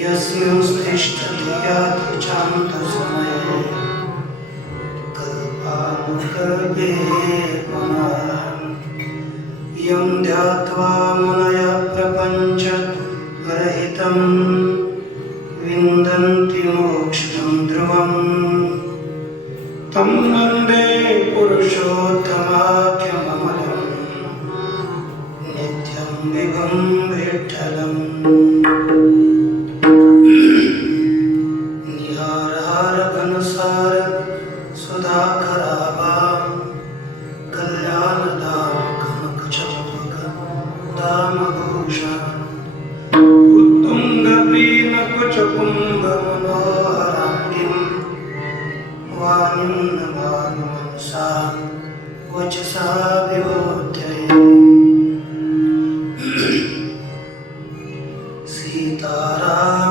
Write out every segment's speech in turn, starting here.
यस्मिंस्तिष्ठधिया चान्तसमये कल्पानुकल्पे पुनः यं ध्यात्वा मुनयः प्रपञ्चरहितं विन्दन्ति मोक्षं ध्रुवम् तं वन्दे पुरुषोत्तमाख्यममलं नित्यं विभुं विठ्ठलम् निहारहार घनसार सुधाकराभां कल्याणदां कनकचंपक दामभूषण उत्तुङ्गप्रीनकुचकुम्भमनोहराङ्गीं वाणीं नमामि मनसा वचसा विभूतये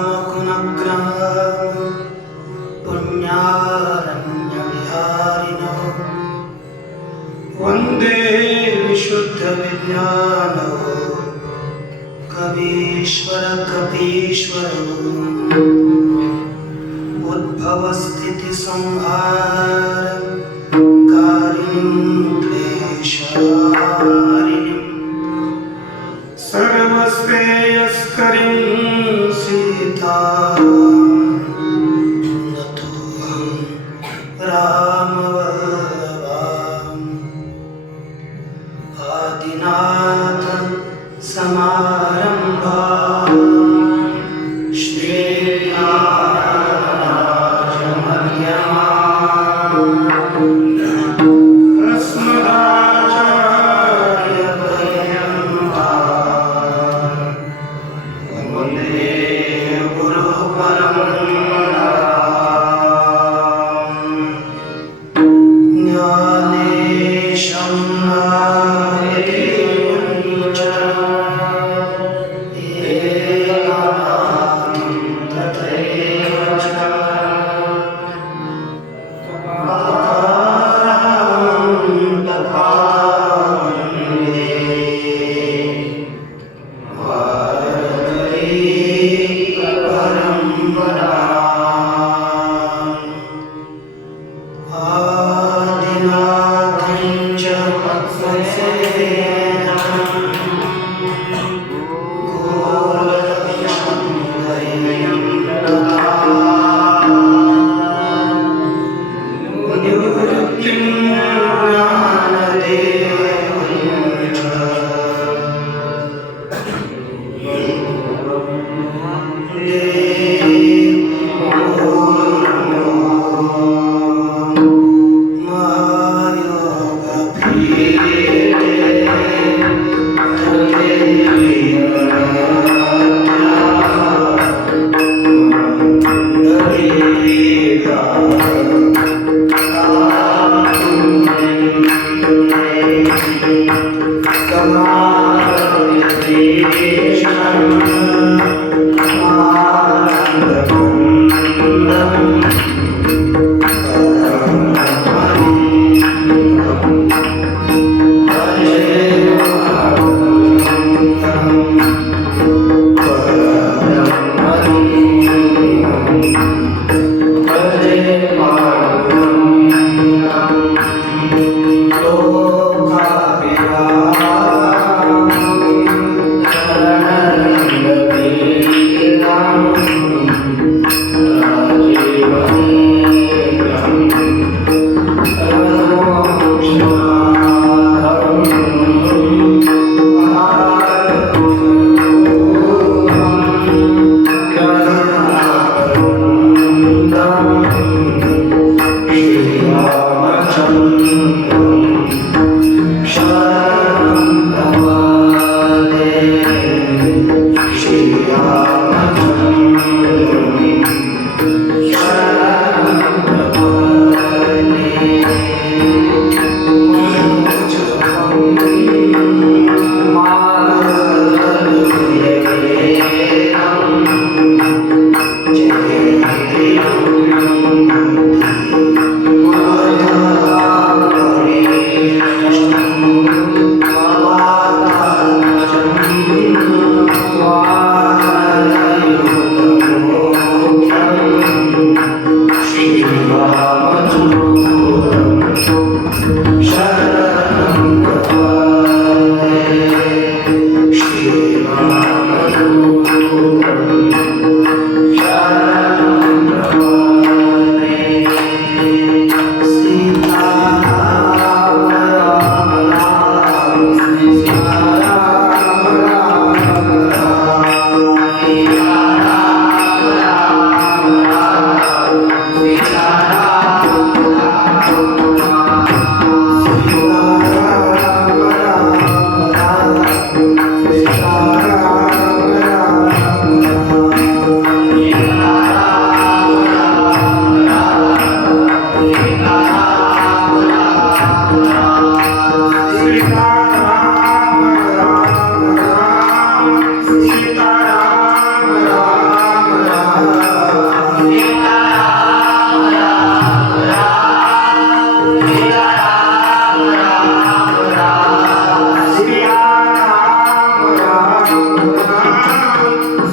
सीतारामगुणग्राम पुण्यारण्यविहारिणो वन्दे विशुद्धविज्ञानो कवीश्वर कपीश्वरो उद्भवस्थितिसंहार कारिणीं क्लेशहारिणीं सर्वश्रेयस्करीं सीतां नतोऽहं रामवल्लभाम् आदिनाथ समारम्भां श्रीरामराजमध्यमाम् अस्मदाचार्यपर्यन्ताम् वन्दे गुरुपरम्पराम् ज्ञानेशं नामदेवं च एकनाथं तथैव च आदिनाथं च गोलक्षं दैवं तथा निवृत्तिं ज्ञानदेवं च Wow.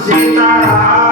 Sita Ram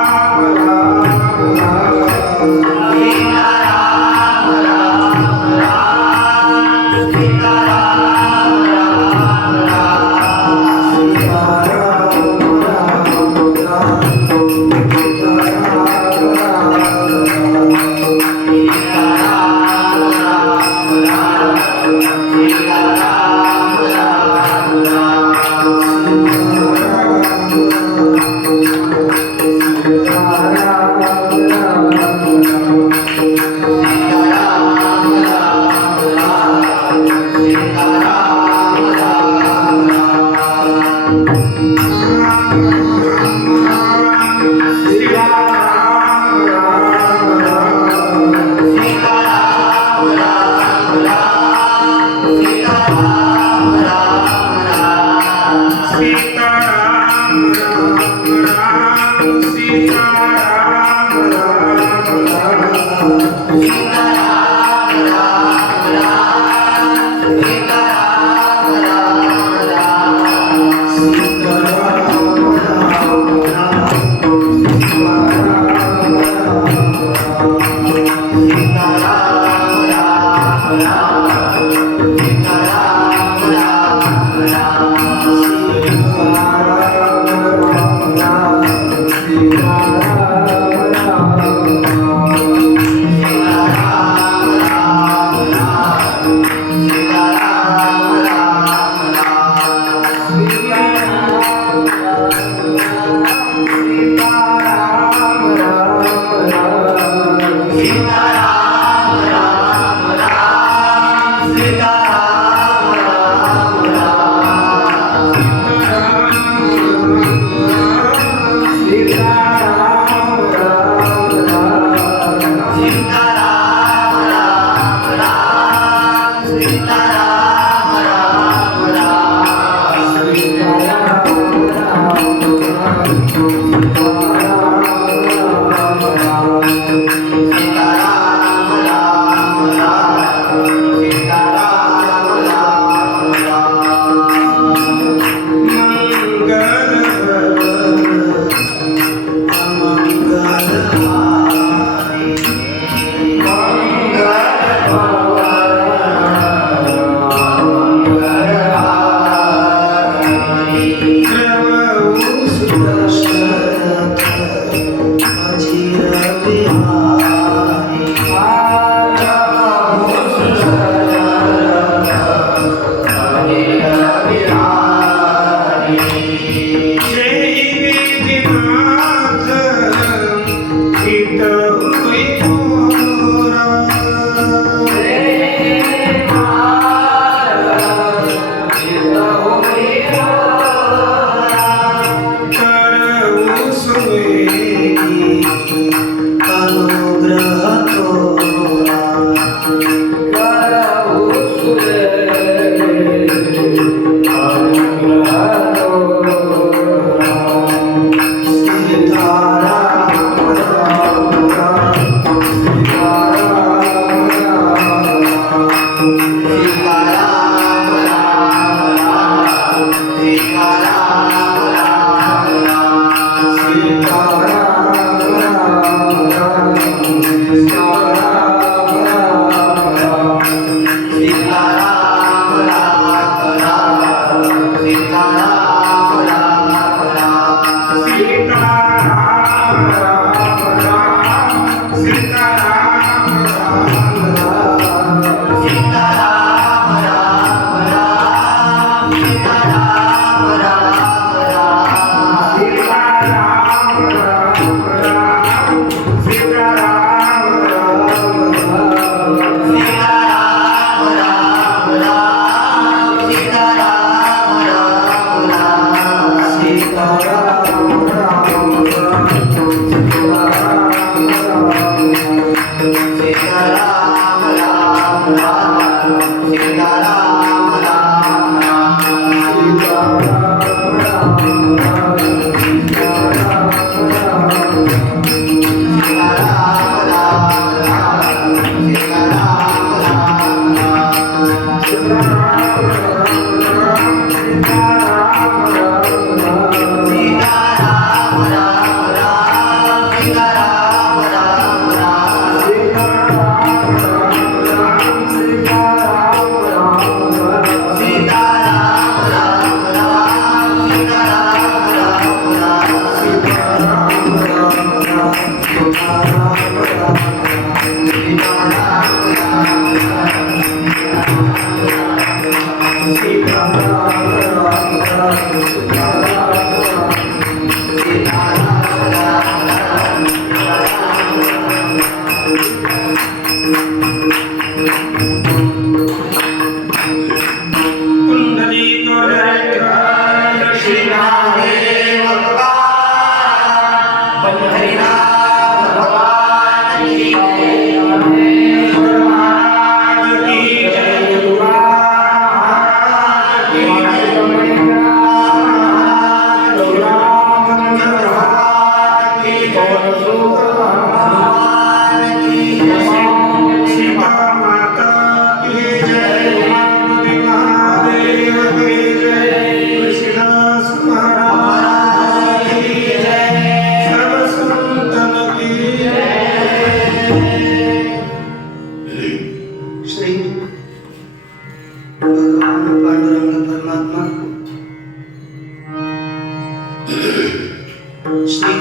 Shri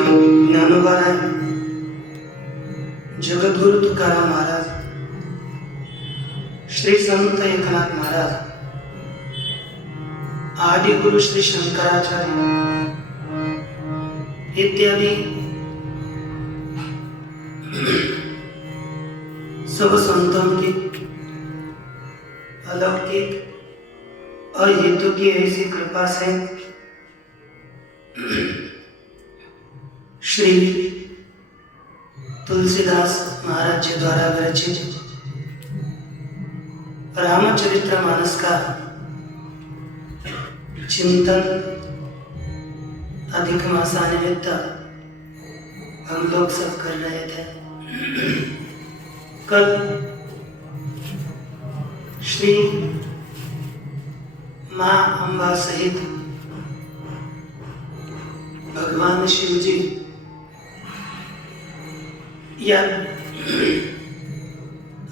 Dnyanoba राय, जगद्गुरु तुकाराम महाराज, श्री संत एकनाथ महाराज, आदि गुरु श्री शंकराचार्य इत्यादि सब संतों की अलौकिक अहेतु की ऐसी कृपा से श्री तुलसीदास महाराज जी द्वारा विरचित रामचरित्र मानस का चिंतन अधिक मासा निमित्त हम लोग सब कर रहे थे। कल श्री मां अम्बा सहित भगवान शिव जी या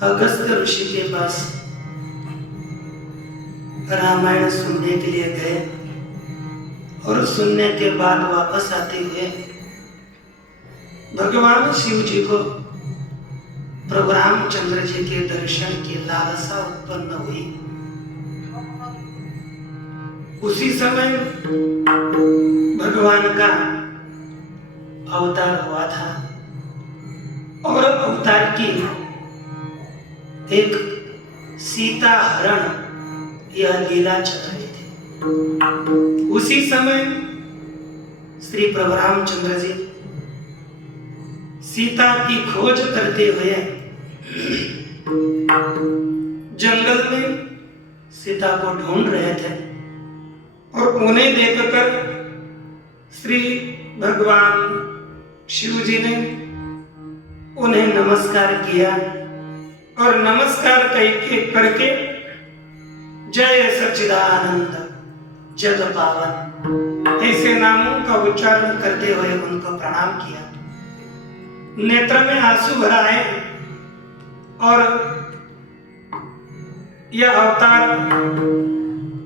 अगस्त्य ऋषि के पास रामायण सुनने के लिए गए और सुनने के बाद वापस आते हुए भगवान शिव जी को प्रभु रामचंद्र जी के दर्शन की लालसा उत्पन्न हुई। उसी समय भगवान का अवतार हुआ था और अवतार की एक सीता हरण यह लीला चल रही थी। उसी समय श्री प्रभु रामचंद्र जी सीता की खोज करते हुए जंगल में सीता को ढूंढ रहे थे और उन्हें देखकर श्री भगवान शिव जी ने उन्हें नमस्कार किया और नमस्कार करके जय सच्चिदानंद जग पावन ऐसे नामों का उच्चारण करते हुए उनको प्रणाम किया। नेत्र में आंसू भरा है और यह अवतार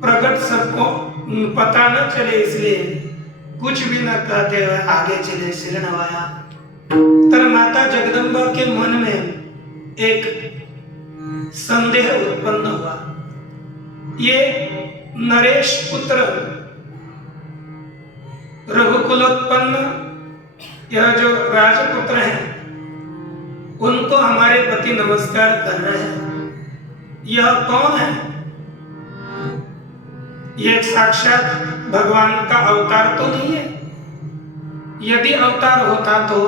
प्रकट सबको पता न चले इसलिए कुछ भी न कहते हुए आगे चले सिर नवाया। तर माता जगदम्बा के मन में एक संदेह उत्पन्न हुआ। ये नरेश पुत्र रघुकुलोत्पन्न यह जो राजपुत्र हैं उनको हमारे पति नमस्कार कर रहे हैं, यह कौन है? यह साक्षात भगवान का अवतार तो नहीं है। यदि अवतार होता तो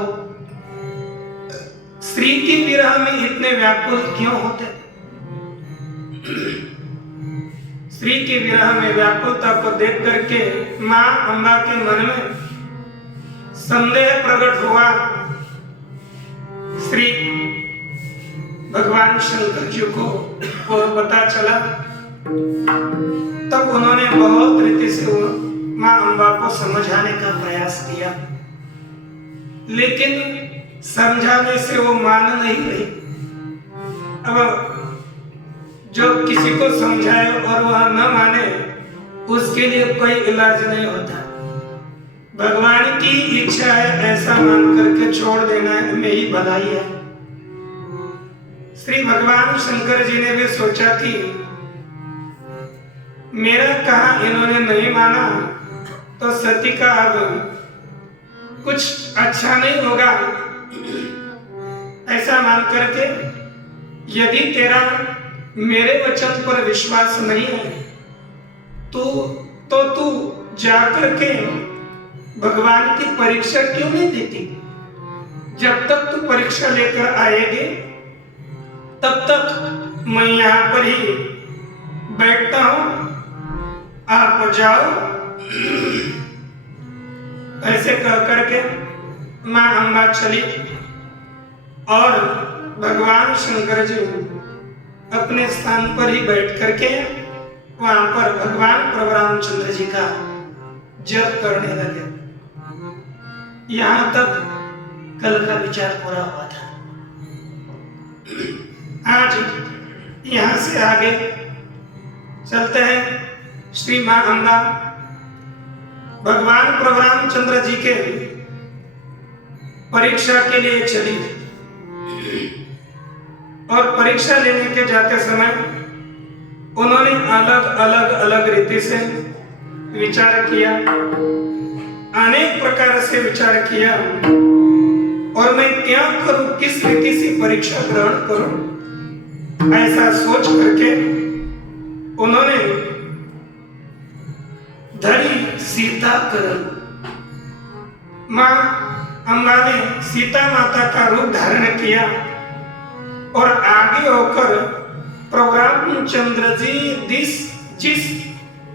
स्त्री की विरह में इतने व्याकुल क्यों होते? स्त्री की विरह में व्याकुलता को देख करके मां अम्बा के मन में संदेह प्रकट हुआ। श्री भगवान शंकर जी को पता चला, तब उन्होंने बहुत रीति से मां अम्बा को समझाने का प्रयास किया, लेकिन समझाने से वो मान नहीं रही। अब जो किसी को समझाए और वह न माने उसके लिए कोई इलाज नहीं होता। भगवान की इच्छा है ऐसा मान करके छोड़ देना में ही भलाई है। श्री भगवान शंकर जी ने भी सोचा कि मेरा कहा इन्होंने नहीं माना तो सती का अब कुछ अच्छा नहीं होगा। ऐसा मान करके यदि तेरा मेरे वचन पर विश्वास नहीं है तो तू जाकर के भगवान की परीक्षा क्यों नहीं देती? जब तक तू परीक्षा लेकर आएगी तब तक मैं यहाँ पर ही बैठता हूं, आप जाओ। ऐसे कह करके मां अम्बा चली और भगवान शंकर जी अपने स्थान पर ही बैठ करके वहां पर भगवान प्रभु रामचंद्र जी का जप करने लगे। यहाँ तक कल का विचार पूरा हुआ था। आज यहाँ से आगे चलते हैं। श्री मां अम्बा भगवान प्रभु रामचंद्र जी के परीक्षा के लिए चली और परीक्षा लेने के जाते समय उन्होंने अलग रीति से विचार किया, अनेक प्रकार से विचार किया और मैं क्या करूं, किस रीति से परीक्षा ग्रहण करूं। ऐसा सोच करके उन्होंने धरी सीता करण। मां अम्बा ने सीता माता का रूप धारण किया और आगे होकर प्रभु रामचंद्र जी जिस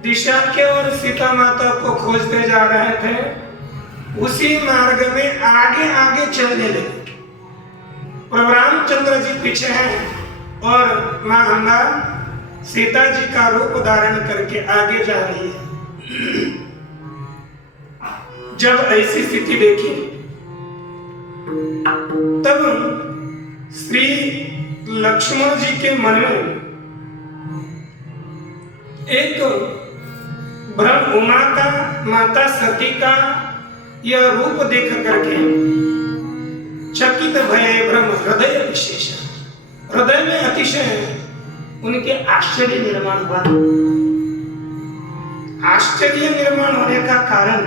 दिशा के ओर सीता माता को खोजते जा रहे थे उसी मार्ग में आगे आगे चलने लगे। प्रभु रामचंद्र जी पीछे हैं और मां अम्बा सीता जी का रूप धारण करके आगे जा रही है। जब ऐसी स्थिति देखी तब श्री लक्ष्मण जी के मन में एक भ्रम, उमा का, माता सती का यह रूप देख करके चकित भय भ्रम हृदय विशेष, हृदय में अतिशय उनके आश्चर्य निर्माण हुआ। आश्चर्य निर्माण होने का कारण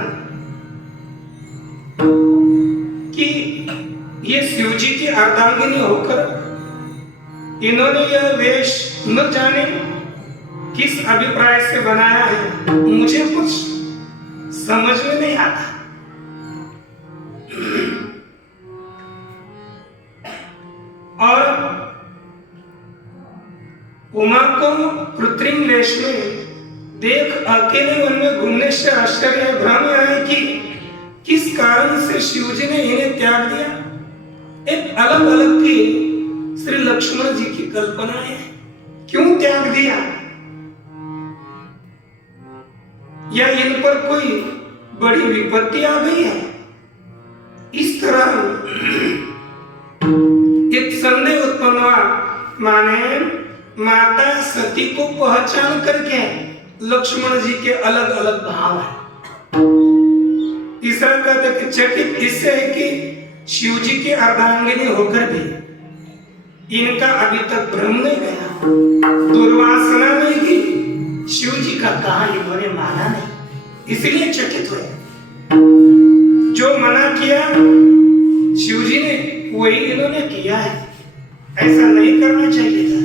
कि ये शिव जी की अर्धांगिनी होकर इन्होंने यह वेश न जाने किस अभिप्राय से बनाया है, मुझे कुछ समझ में नहीं आता। और उमा को कृत्रिम वेश में देख अकेले वन में घूमने से आश्चर्य भ्रम है कि किस कारण से शिव जी ने इन्हें त्याग दिया। एक अलग अलग की श्री लक्ष्मण जी की कल्पना है, क्यों त्याग दिया, या इन पर कोई बड़ी विपत्ति आ गई है। इस तरह एक संदेह उत्पन्न हुआ। माने माता सती को पहचान करके लक्ष्मण जी के अलग अलग भाव है। तीसरा कहते कि चकित इससे है कि शिव जी की अर्धांगिनी होकर भी इनका अभी तक भ्रम नहीं गया, दुर्वासना नहीं की, शिव जी का कहा इन्होंने माना नहीं, इसलिए चकित हुए। जो मना किया शिव जी ने वही इन्होंने किया है, ऐसा नहीं करना चाहिए था।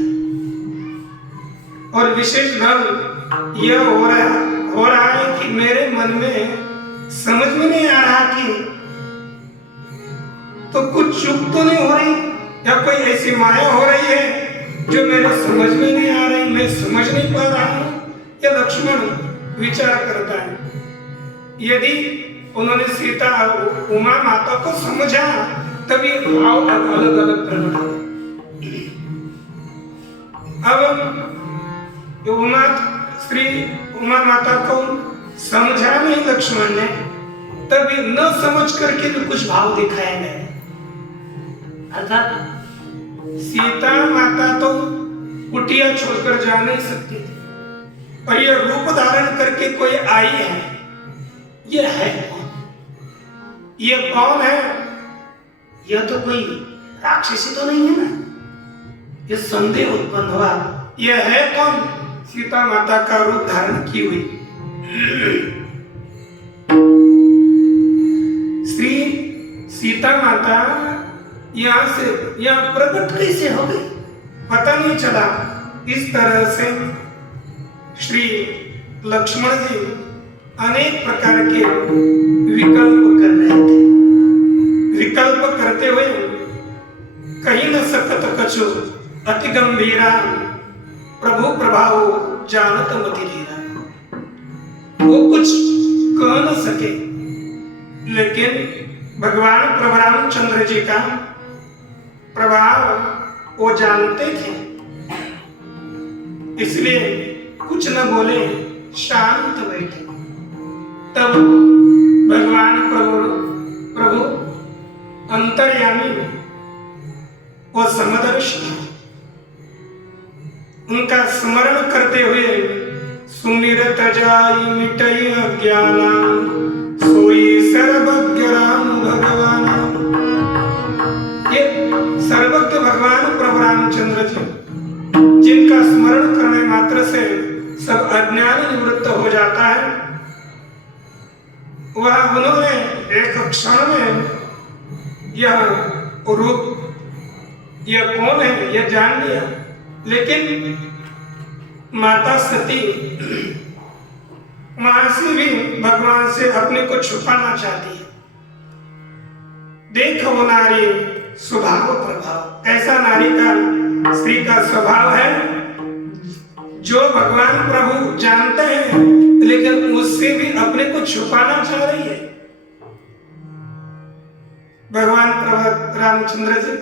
और विशेष भाव यह हो रहा है कि मेरे मन में समझ में नहीं आ रहा कि तो कुछ चूक तो नहीं हो रही या कोई ऐसी माया हो रही है जो मेरे समझ में नहीं आ रही, मैं समझ नहीं पा रहा हूं। यह लक्ष्मण विचार करता है। यदि उन्होंने सीता उमा माता को समझा तभी भाव अलग अलग प्रकट हुए। अब श्री उमा माता को समझा नहीं लक्ष्मण ने, तभी न समझ करके भी कुछ भाव दिखाए गए। अर्थात सीता माता तो कुटिया छोड़कर जा नहीं सकती थी और यह रूप धारण करके कोई आई है, यह है कौन? यह कौन है? यह तो कोई राक्षसी तो नहीं है ना। यह संदेह उत्पन्न हुआ, यह है कौन? सीता माता का रूप धारण की हुई श्री सीता माता यहाँ प्रकट कैसे हो गई पता नहीं चला। इस तरह से श्री लक्ष्मण जी अनेक प्रकार के विकल्प कर रहे थे। विकल्प करते हुए कहीं न सकत कछु अति गंभीरा प्रभु प्रभाव जानत मति लीला। वो कुछ कह न सके, लेकिन भगवान प्रभु रामचंद्र जी का प्रभाव वो जानते थे, इसलिए कुछ न बोले, शांत बैठे। तब भगवान प्रभु अंतर्यामी वो समदर्शी उनका स्मरण करते हुए सुमिरत जाई मिटई अज्ञान सोई सर्वज्ञ राम भगवान। क्षण में यह रूप, यह कौन है, यह जान लिया। लेकिन माता सती वहां से भी भगवान से अपने को छुपाना चाहती है। देखो नारी स्वभाव प्रभाव, ऐसा नारी का, स्त्री का स्वभाव है जो भगवान प्रभु जानते हैं लेकिन उससे भी अपने को छुपाना चाह रही है। भगवान प्रभु रामचंद्र जी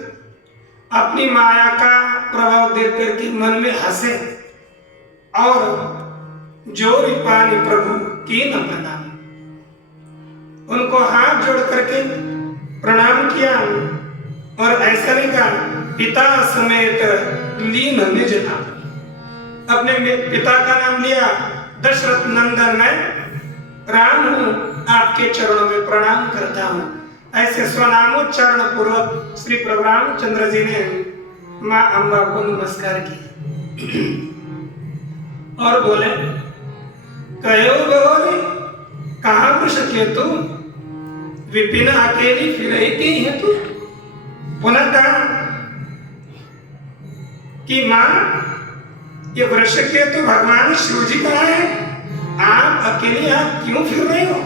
अपनी माया का प्रभाव देख करके मन में हंसे और जोरी पानी प्रभु की न प्रणाम, उनको हाथ जोड़ करके प्रणाम किया और ऐसा नहीं कहा पिता समेत लीन निज नाम, अपने पिता का नाम लिया, दशरथ नंदन मैं राम हूं, आपके चरणों में प्रणाम करता हूं। ऐसे स्वनामोच्चारण पूर्वक श्री प्रभु रामचंद्र जी ने मां अम्बा को नमस्कार किया और बोले कहो गौरी कहां वृष केतु, विपिन अकेली फिरती है तू। पुनः कहा कि मां ये वृष केतु भगवान शिव जी कहाँ है, आप अकेले आप क्यों फिर रहे हो।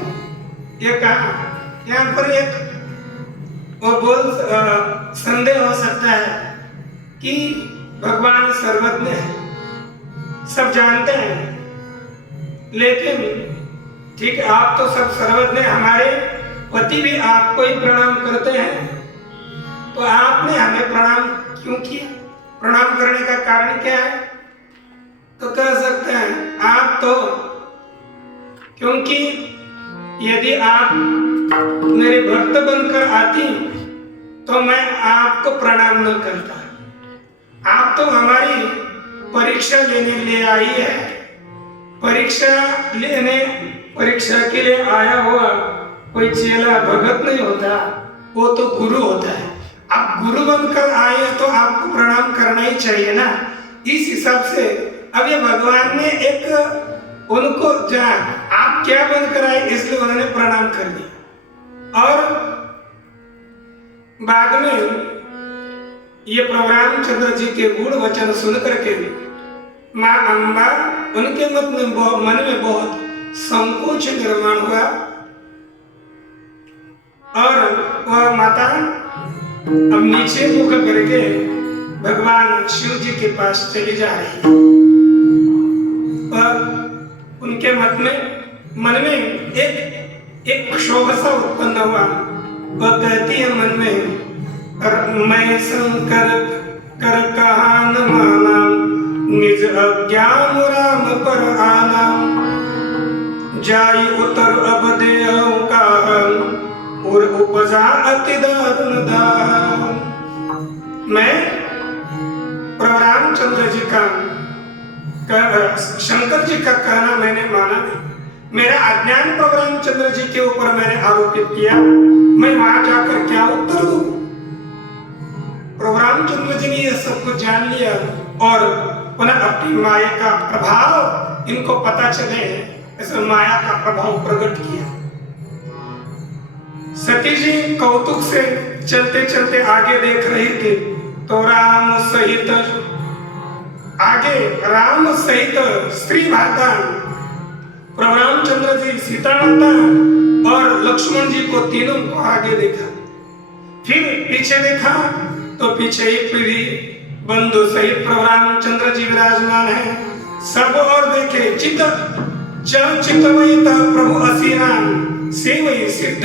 ये कहा यहाँ पर एक और बोल संदेह हो सकता है कि भगवान सर्वज्ञ है, सब जानते हैं, लेकिन ठीक है आप तो सब सर्वज्ञ, हमारे पति भी आपको ही प्रणाम करते हैं, तो आपने हमें प्रणाम क्यों किया, प्रणाम करने का कारण क्या है। तो कह सकते हैं आप तो, क्योंकि यदि आप मेरे भक्त बनकर आती तो मैं आपको प्रणाम न करता। आप तो हमारी परीक्षा लेने के लिए आई है, परीक्षा के लिए आया हुआ कोई चेला भगत नहीं होता, वो तो गुरु होता है। आप गुरु बनकर आए तो आपको प्रणाम करना ही चाहिए ना। इस हिसाब से अब ये भगवान ने एक उनको आप क्या बनकर आए इसलिए उन्होंने प्रणाम कर दिया। और बाद में ये प्रभु रामचंद्र जी के गुण वचन सुन करके मां अम्बा उनके मन में बहुत संकोच निर्माण हुआ और वह माता अब नीचे मुख करके भगवान शिव जी के पास चली जा रही है। और उनके मन में एक क्षोभ सा उत्पन्न हुआ। वह कहती है मन में मैं शंकर कर कहा न माना, निज अज्ञान राम पर आना, जाई उतर अब देव का और उपजा अति दारुण दान। मैं प्रभु रामचंद्र जी का शंकर जी का कहना मैंने माना नहीं, मेरा अज्ञान प्रभु रामचंद्र जी के ऊपर मैंने आरोपित किया, मैं वहां जाकर क्या उत्तर दूं। प्रभु रामचंद्र जी ने यह सब कुछ जान लिया और पुनः अपनी माया का प्रभाव इनको पता चले, ऐसे माया का प्रभाव प्रकट किया। सती जी कौतुक से चलते चलते आगे देख रही थी तो राम सहित राम सहित स्त्री माता प्रभु रामचंद्र जी, सीता माता और लक्ष्मण जी को तीनों को आगे देखा। फिर पीछे देखा तो पीछे एक पीढ़ी बंधु सहित प्रभु रामचंद्र जी विराजमान है। सब और देखे चित चल चितवयिता प्रभु असीना सेवई सिद्ध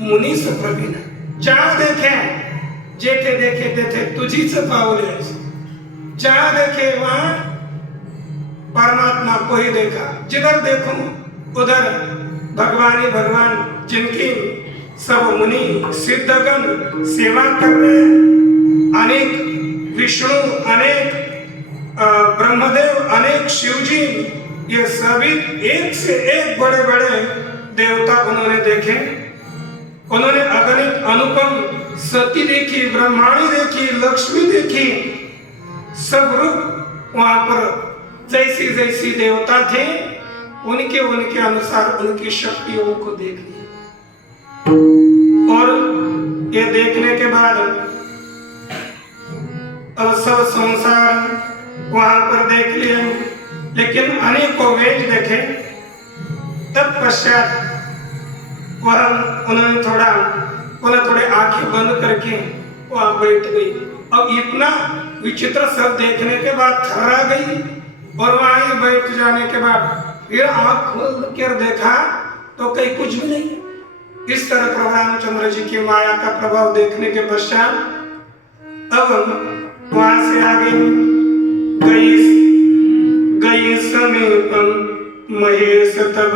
मुनि सुप्रवीण। जहाँ देखे जेठे देखे तेथे तुझी से पावले, जहाँ देखे वहां परमात्मा को ही देखा। जिधर देखूं उधर भगवान ही भगवान, जिनकी सब मुनि सिद्धगण सेवा कर रहे हैं। अनेक विष्णु, अनेक ब्रह्मदेव, अनेक शिवजी, ये सभी एक से एक बड़े बड़े देवता उन्होंने देखे। उन्होंने अगणित अनुपम सती देखी, ब्रह्माणी देखी, लक्ष्मी देखी, सब रूप वहां पर जैसी जैसी देवता थे उनके अनुसार उनकी शक्तियों को देख लिया। और ये देखने के बाद अब सब संसार वहां पर देख लिया, लेकिन अनेकों वेद देखे। तत्पश्चात उन्होंने थोड़े आंखें बंद करके वहां बैठ गई। अब इतना विचित्र सब देखने के बाद थर्रा गई, और वहां बैठ जाने के बाद फिर आंख खोल कर देखा तो कहीं कुछ भी नहीं। इस तरह प्रभु रामचंद्र जी की माया का प्रभाव देखने के पश्चात अब वहां से आगे गई समीपम महेश तब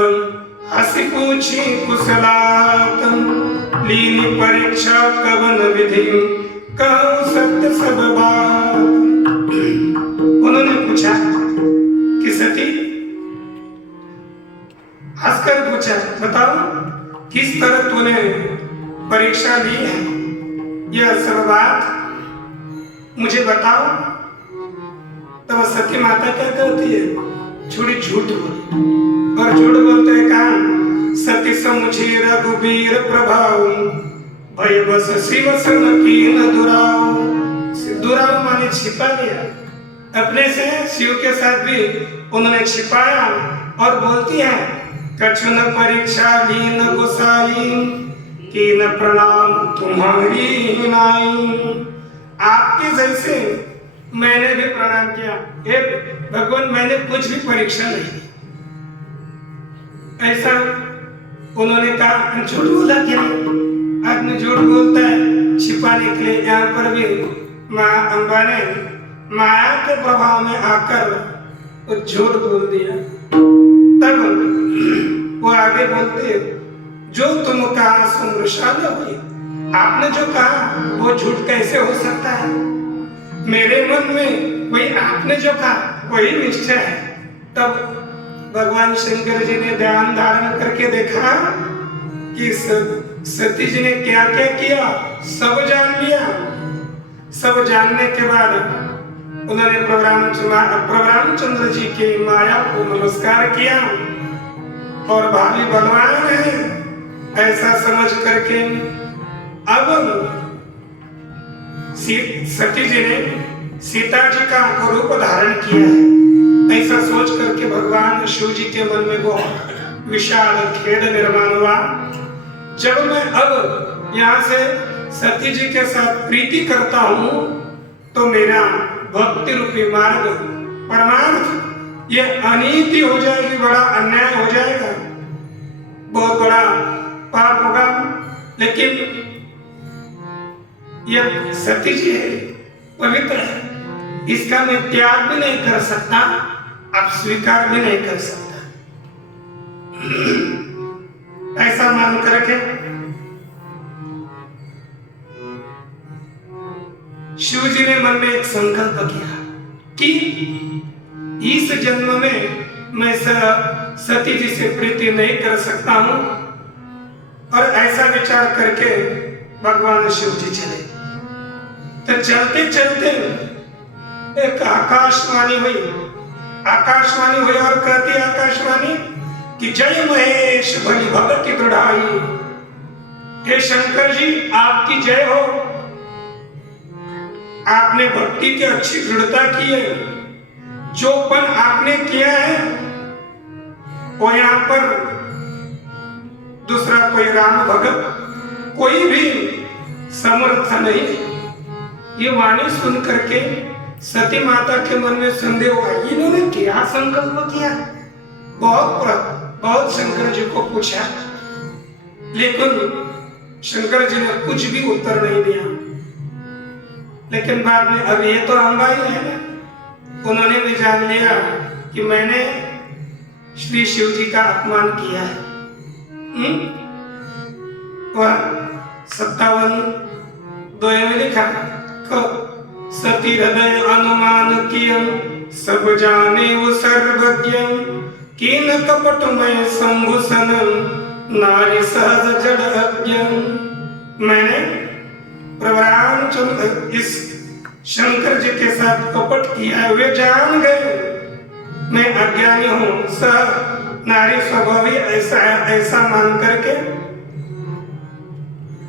हंसी पूछी कुशलातम लीनी परीक्षा कवन विधि कहूं सत्य सब बात। उन्होंने पूछा कि सती, हंसकर पूछा, बताओ किस तरह तूने परीक्षा ली है, यह सब बात मुझे बताओ। तब सती माता क्या कहती है, छोड़ी झूठ बोली, और झूठ बोलते कहा, सती समुझे रघुबीर प्रभाव भय बस शिव सन कीन दुराव। दुराव माने छिपा लिया, अपने से शिव के साथ भी उन्होंने छिपाया। और बोलती है, कछुन परीक्षा लीन गोसाई कीन प्रणाम तुम्हारी नाई। आपके जैसे मैंने भी प्रणाम किया, एक भगवान मैंने कुछ भी परीक्षा नहीं, ऐसा उन्होंने कहा। झूठ बोला क्या? आदमी झूठ बोलता है छिपाने के लिए। यहाँ पर भी माँ अम्बा ने माया के प्रभाव में आकर वो झूठ बोल दिया। तब वो आगे बोलते, जो तुम कहा सुमृषा हुई, आपने जो कहा वो झूठ कैसे हो सकता है? मेरे मन में वही आपने जो कहा वही निश्चय है। तब भगवान शंकर जी ने ध्यान धारण करके देखा कि सती जी ने क्या क्या किया, सब जान लिया। सब जानने के बाद उन्होंने प्रभु रामचंद्र जी के माया को नमस्कार किया, और भाभी बलवान है ऐसा समझ करके अब सती जी ने सीता जी का रूप धारण किया है। ऐसा सोच करके भगवान शिव जी के मन में बहुत विशाल खेद निर्माण हुआ। जब मैं अब यहाँ से सती जी के साथ प्रीति करता हूँ तो मेरा भक्ति रूपी मार्ग परमार्थ ये अनीति हो जाएगी, बड़ा अन्याय हो जाएगा, बहुत बड़ा पाप होगा। लेकिन यह सती जी है, पवित्र है, इसका मैं त्याग भी नहीं कर सकता, आप स्वीकार भी नहीं कर सकता। ऐसा मान करके शिव जी ने मन में एक संकल्प किया कि इस जन्म में मैं सती जी से प्रीति नहीं कर सकता हूं। और ऐसा विचार करके भगवान शिव जी चले। तो चलते चलते एक आकाशवाणी हुई और कहती आकाशवाणी कि जय महेश भली भगति दृढ़ाई। हे शंकर जी आपकी जय हो, आपने भक्ति की अच्छी दृढ़ता की है। जो पन आपने किया है वो यहाँ पर दूसरा कोई राम भगत कोई भी समर्थ नहीं। ये वाणी सुन करके सती माता के मन में संदेह हुआ, इन्होंने क्या संकल्प किया। बहुत शंकर जी को पूछा, लेकिन शंकर जी ने कुछ भी उत्तर नहीं दिया। लेकिन बाद में अब ये तो अम्बा ही है ना, उन्होंने भी जान लिया कि मैंने श्री शिव जी का अपमान किया है। वह 57 2 में लिखा, सती हृदय अनुमान कियम सब जाने वो सर्वज्ञ कीन कपट में संभूषण नारी सहज जड़ अज्ञ। मैंने प्रभु रामचंद्र इस शंकर जी के साथ कपट किया है, वे जान गए मैं अज्ञानी हूं, सह नारी स्वभावी ऐसा मान करके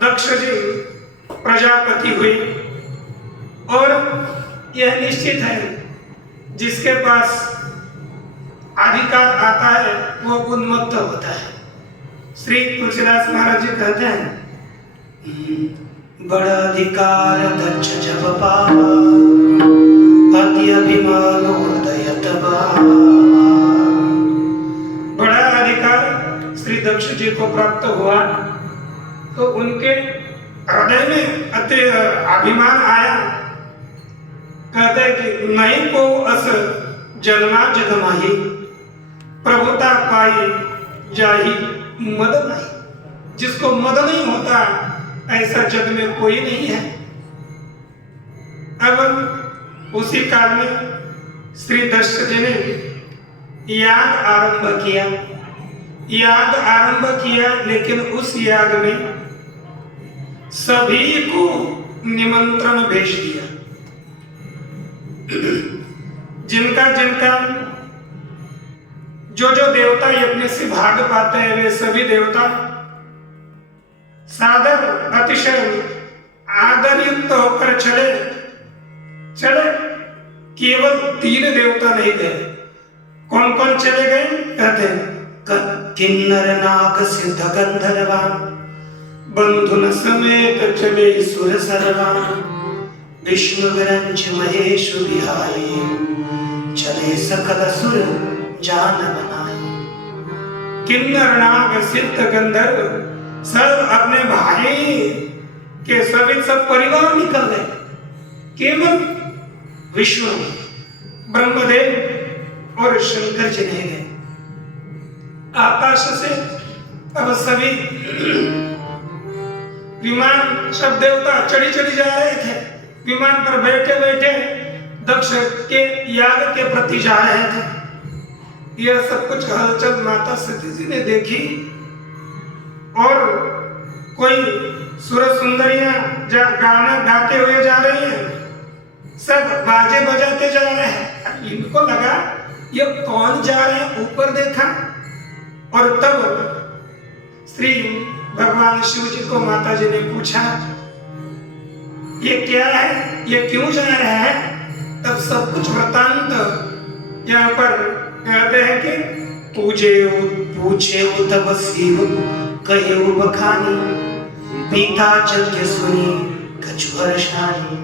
दक्ष जी प्रजापति हुए और यह निश्चित है जिसके पास अधिकार आता है वो उन्मत्त होता है। श्री तुलसीदास महाराज जी कहते हैं, बड़ा अधिकार दक्ष जब पावा अति अभिमान हृदय तबा। बड़ा अधिकार श्री दक्ष जी को प्राप्त हुआ तो उनके हृदय में अति अभिमान आया। कहते हैं कि नहीं को अस जन्मा जग माही प्रभुता पाई जाही मद नहीं। जिसको मद नहीं होता ऐसा जग में कोई नहीं है। अब उसी काल में श्री दक्ष जी ने याग आरंभ किया, लेकिन उस याग में सभी को निमंत्रण भेज दिया। जिनका जो देवता यज्ञ से भाग पाते हैं वे सभी देवता सादर अतिशय आदर युक्त होकर चले। केवल 3 देवता नहीं गए। कौन कौन चले गए? कहते हैं किन्नर नाग सिद्ध गंधर्वा बंधुन समेत चले सुर सर्वा विष्णु विरंच महेश विहाई चले सकल सुर जान बनाए। किन्नर नाग सिद्ध गंधर्व सब अपने भाई के सब परिवार निकल गए। केवल विष्णु, ब्रह्मदेव और शंकर जी नहीं गए। आकाश से अब सभी विमान सब देवता चढ़ी जा रहे थे। विमान पर बैठे बैठे दक्ष के याग के प्रति जा रहे थे। यह सब कुछ हलचल माता सती जी ने देखी और कोई सुर सुंदरियां गाना गाते हुए जा रही हैं, सब बाजे बजाते जा रहे हैं। इनको लगा ये कौन जा रहे हैं, ऊपर देखा और तब श्री भगवान शिव जी को माता जी ने पूछा ये क्या है, ये क्यों जा रहा है? तब सब कुछ वृतांत यहाँ पर कहते हैं कि पूछे तब शिव कहे बखानी पिता चल के सुनी कछुहर शानी।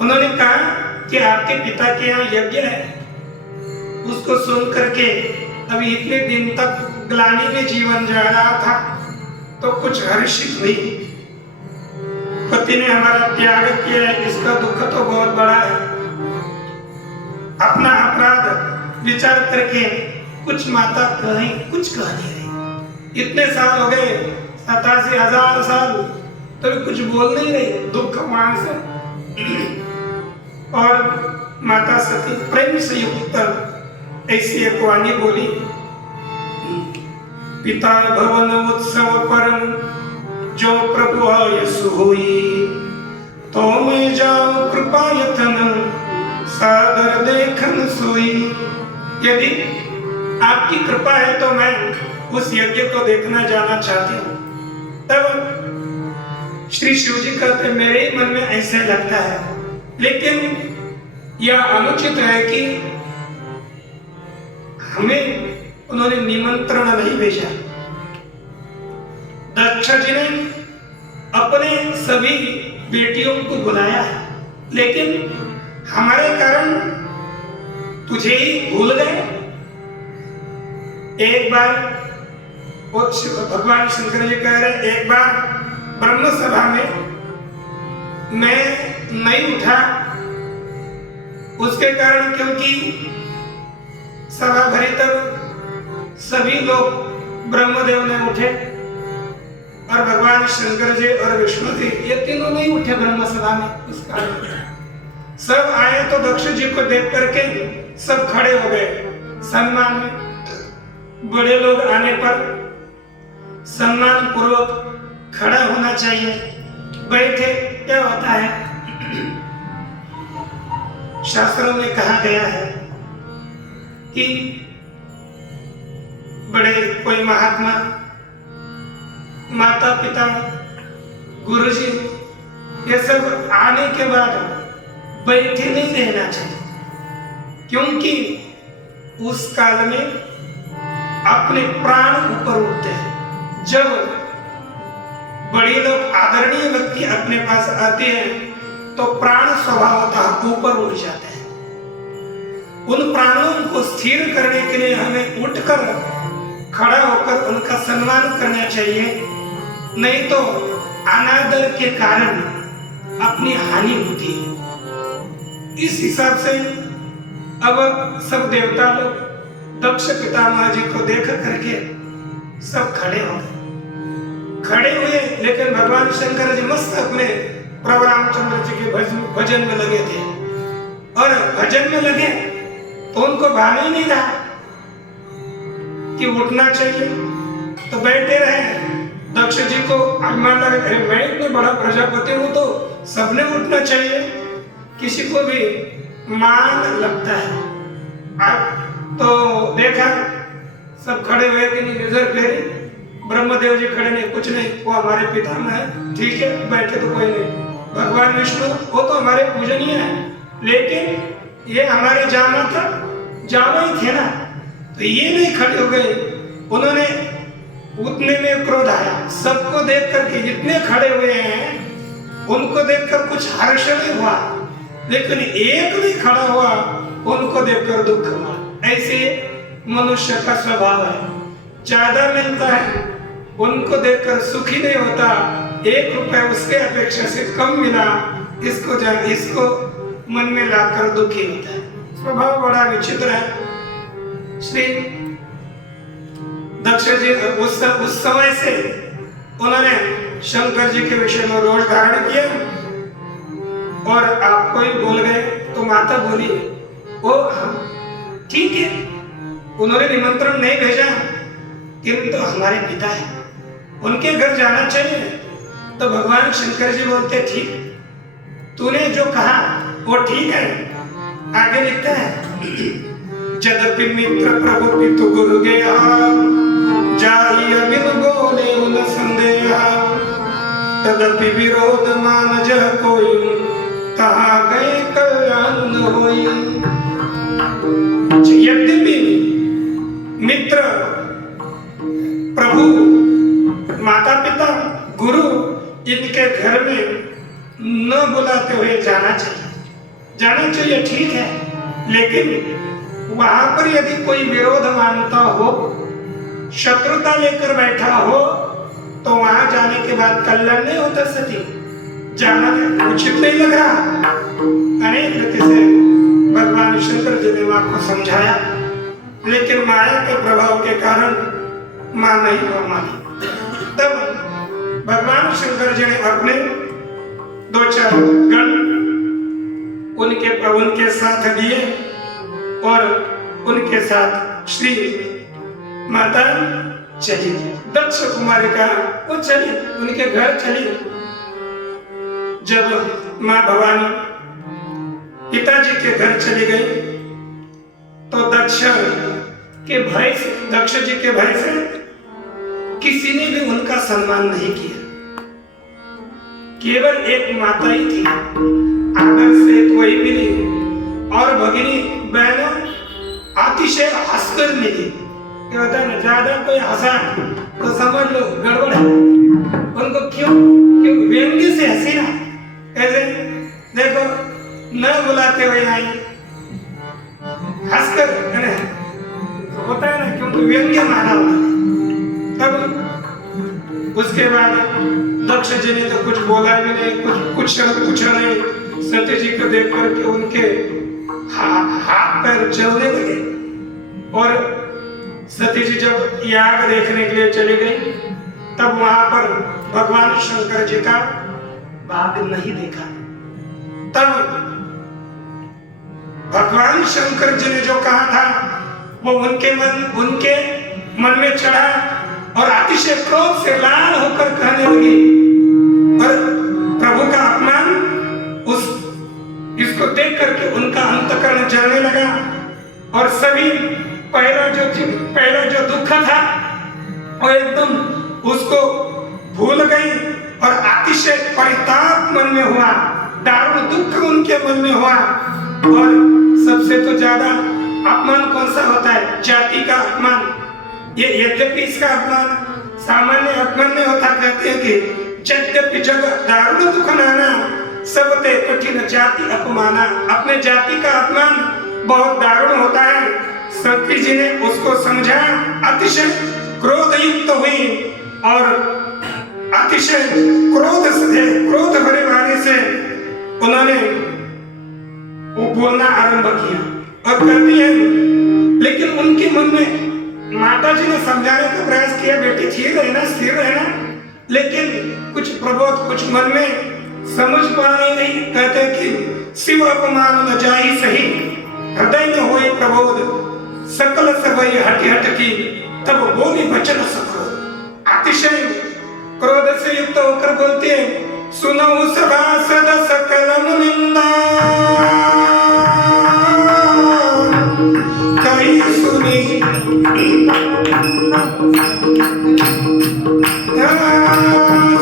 उन्होंने कहा कि आपके पिता के यहाँ यज्ञ है, उसको सुन करके अभी इतने दिन तक ग्लानि में जीवन जा रहा था तो कुछ हर्षित हुई। पति ने हमारा त्याग किया है, इसका दुख तो बहुत बड़ा है। अपना अपराध विचार करके कुछ माता कुछ कह नहीं रही। इतने साल हो गए, 87,000 साल, तो कुछ बोल नहीं रही, दुख वहां से। और माता सती प्रेम से युक्त ऐसी एक वाणी बोली, पिता भवन उत्सव परम जो प्रभु यशु होई, तो मैं जाऊं कृपा यतन सादर देखन सोई। यदि आपकी कृपा है तो मैं उस यज्ञ को देखना जाना चाहती हूँ। तब श्री शिव जी कहते मेरे ही मन में ऐसे लगता है, लेकिन यह अनुचित है कि हमें उन्होंने निमंत्रण नहीं भेजा। दक्ष जी ने अपने सभी बेटियों को बुलाया, लेकिन हमारे कारण तुझे ही भूल गए। एक बार भगवान शंकर जी कह रहे, एक बार ब्रह्म सभा में मैं नहीं उठा, उसके कारण क्योंकि सभा भरी तब सभी लोग ब्रह्मदेव ने उठे और भगवान शंकर जी और विष्णु जी ये तीनों नहीं उठे ब्रह्म सभा में। उस कारण सब आए तो दक्ष जी को देख करके सब खड़े हो गए सम्मान में। बड़े लोग आने पर सम्मान पूर्वक खड़ा होना चाहिए, बैठे क्या होता है? शास्त्रों में कहा गया है कि बड़े कोई महात्मा, माता पिता, गुरुजी ये सब आने के बाद बैठे नहीं रहना चाहिए, क्योंकि उस काल में अपने प्राण ऊपर उठते हैं। जब बड़े लोग आदरणीय व्यक्ति अपने पास आते हैं तो प्राण स्वभावतः ऊपर उठ जाते हैं। उन प्राणों को स्थिर करने के लिए हमें उठकर खड़ा होकर उनका सम्मान करना चाहिए, नहीं तो अनादर के कारण अपनी हानि होती है। इस हिसाब से अब सब देवता लोग दक्ष पितामह जी को देख करके सब खड़े हुए, लेकिन भगवान शंकर जी मस्त अपने प्रभु रामचंद्र जी के भजन भजन में लगे थे, और भजन में लगे तो उनको भान ही नहीं रहा कि उठना चाहिए, तो बैठे रहे। दक्ष जी को अभिमान लगा, अरे मैं इतना बड़ा प्रजापति हूं तो सबने उठना चाहिए, किसी को भी मान लगता है। अब तो देखा सब खड़े हुए कि नहीं, नजर फेरी, ब्रह्मदेव जी खड़े नहीं, कुछ नहीं, वो हमारे पितामह है, ठीक है बैठे तो कोई नहीं। भगवान विष्णु वो तो हमारे पूजनीय है, लेकिन ये हमारे जामा ही थे ना, तो ये नहीं खड़े हो गए। उन्होंने उतने में क्रोध आया, सबको देख करके जितने खड़े हुए हैं उनको देखकर कुछ हर्ष नहीं हुआ, लेकिन एक नहीं खड़ा हुआ, उनको देखकर दुख हुआ। ऐसे मनुष्य का स्वभाव है, ज्यादा मिलता है उनको देखकर सुखी नहीं होता, 1 रुपया उसके अपेक्षा से कम मिला इसको मन में लाकर दुखी होता है। स्वभाव बड़ा विचित्र है। श्री दक्ष जी उस समय से उन्होंने शंकर जी के विषय में रोष धारण किया, और आपको ही बोल गए तो माता बोली ओ ठीक है, उन्होंने निमंत्रण नहीं भेजा, किंतु तो हमारे पिता है, उनके घर जाना चाहिए। तो भगवान शंकर जी बोलते ठीक, तूने जो कहा वो ठीक है। आगे लिखता है, जदपि मित्र प्रभु पितु गुरु गया, जाहि अमित बोले उन संदेह, तदपि विरोध मान जह कोई, कहा गए कल्याण न होई। यद्यपि मित्र प्रभु माता पिता गुरु इनके घर में न बुलाते हुए जाना चाहिए ठीक है, लेकिन वहां पर यदि कोई विरोध मानता हो, शत्रुता लेकर बैठा हो, तो वहां जाने के बाद कल्याण नहीं होता सती, जाना उचित नहीं लग रहा। अनेक रीति से भगवान शंकर जी ने मां को समझाया, लेकिन माया के प्रभाव के कारण मां नहीं मानी। तब भगवान शंकर जी ने अपने 2-4 गण उनके साथ दिए, और उनके साथ श्री माता चली, दक्ष कुमारी का वो चली, उनके घर चली। जब मां भवानी पिताजी के घर चली गई, तो दक्ष जी के भय से किसी ने भी उनका सम्मान नहीं किया। केवल एक माता ही थी, आदर से कोई भी नहीं, और भगिनी बहनों अतिशय हंसकर मिली। क्या होता है ना, ज्यादा कोई हंसा तो समझ लो गड़बड़ है। उनको क्यों व्यंग्य से हंसी ना, कैसे देखो न बुलाते हुए आई, हंसकर होता है ना, क्योंकि व्यंग्य माना हुआ। तब उसके बाद दक्ष जी ने तो कुछ बोला भी नहीं, कुछ पूछा नहीं। सती जी को देख करके उनके हाथ पैर चलने लगे, और सती जी जब याग देखने के लिए चली गई, तब वहां पर भगवान शंकर जी का भाग नहीं देखा। तब भगवान शंकर जी ने जो कहा था वो उनके मन में चढ़ा, और अतिशय क्रोध से लाल होकर कहने लगी, और प्रभु का अपमान इसको देख करके उनका अंतकरण जलने लगा, और सभी पहला जो दुख था वो एकदम उसको भूल गई, और अतिशय परिताप मन में हुआ, दारुण दुख उनके मन में हुआ। और सबसे तो ज्यादा अपमान कौन सा होता है? जाति का अपमान। ये यद्यपि इसका अपमान सामान्य अपमान नहीं होता, कहते हैं कि यद्यपि जग दारुण दुख नाना सबते कठिन जाति अपमाना। अपने जाति का अपमान बहुत दारुण होता है। सती जी ने उसको समझा, अतिशय क्रोध युक्त हुई, और अतिशय क्रोध भरे वाणी से उन्होंने वो बोलना आरंभ किया, और कहती है, लेकिन उनके मन में माता जी ने समझाने का प्रयास किया, बेटी स्थिर रहना, लेकिन कुछ प्रबोध कुछ मन में समझ पा नहीं। कहते कि शिव अपमान न जाई सही, हृदय न होए प्रबोध, सकल सबई हट हट की, तब बोली वचन सक्रोध। अतिशय क्रोध से युक्त होकर बोलते हैं, सुनऊ सभासद सकल मुनिंदा, कही सुनी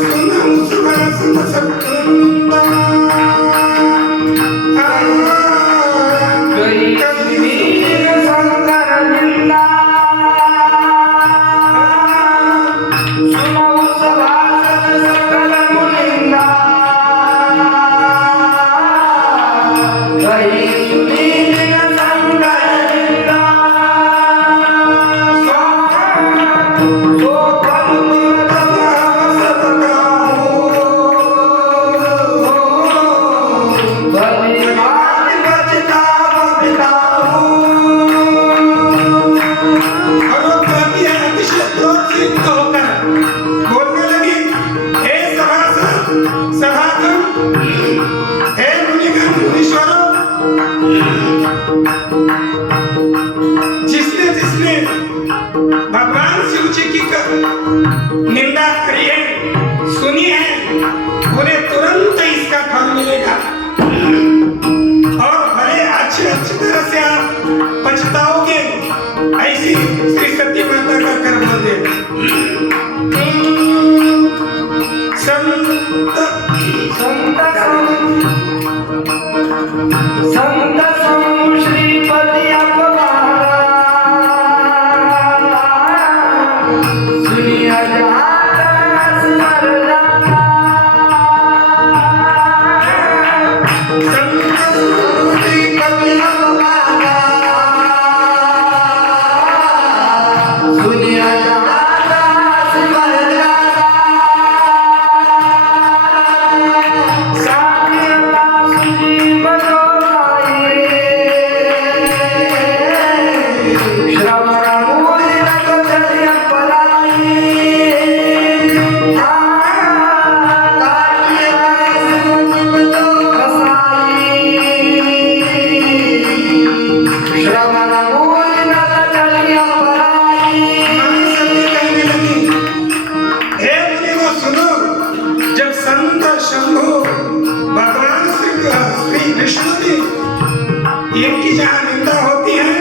सुनऊ सभासद सकल मुनिंदा, जिसने जिसने भगवान शिव जी की निंदा करी है, सुनी है, उन्हें तुरंत इसका फल मिलेगा और भले अच्छे तरह से आप पछताओगे। ऐसी श्री सती माता का कर बोल दे। इनकी जहाँ निंदा होती है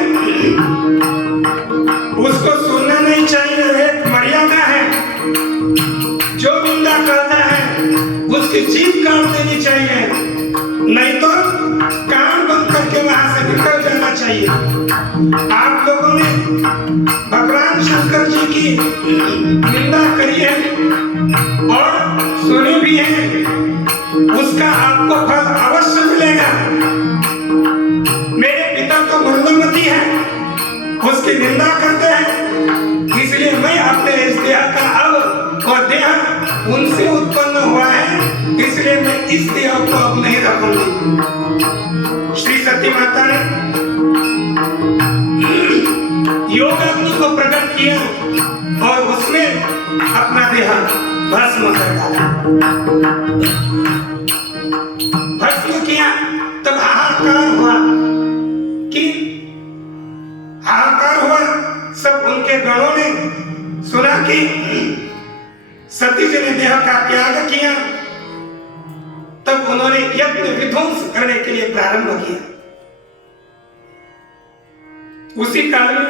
उसको सुनना नहीं चाहिए, एक मर्यादा है। जो निंदा करता है उसकी जीभ काट देनी चाहिए, नहीं तो कान बंद करके वहां से निकल जाना चाहिए। आप लोगों ने भगवान शंकर जी की निंदा करी है और सुनी भी है, उसका आपको फल अवश्य मिलेगा। मेरे पिता तो मंदमती है, उसकी निंदा करते हैं, इसलिए मैं अपने इस देह का अब और देह उनसे उत्पन्न हुआ है, इसलिए मैं इस देह को अब नहीं रखूंगी। श्री सती माता ने योग अग्नि को प्रकट किया और उसमें अपना देह भस्म कर डाला। भस्म किया तब हाहाकार हुआ कि हाहाकार हुआ, सब उनके गणों ने सुना कि सती जी ने देह का त्याग किया। तब उन्होंने यज्ञ विध्वंस करने के लिए प्रारंभ किया। उसी काल में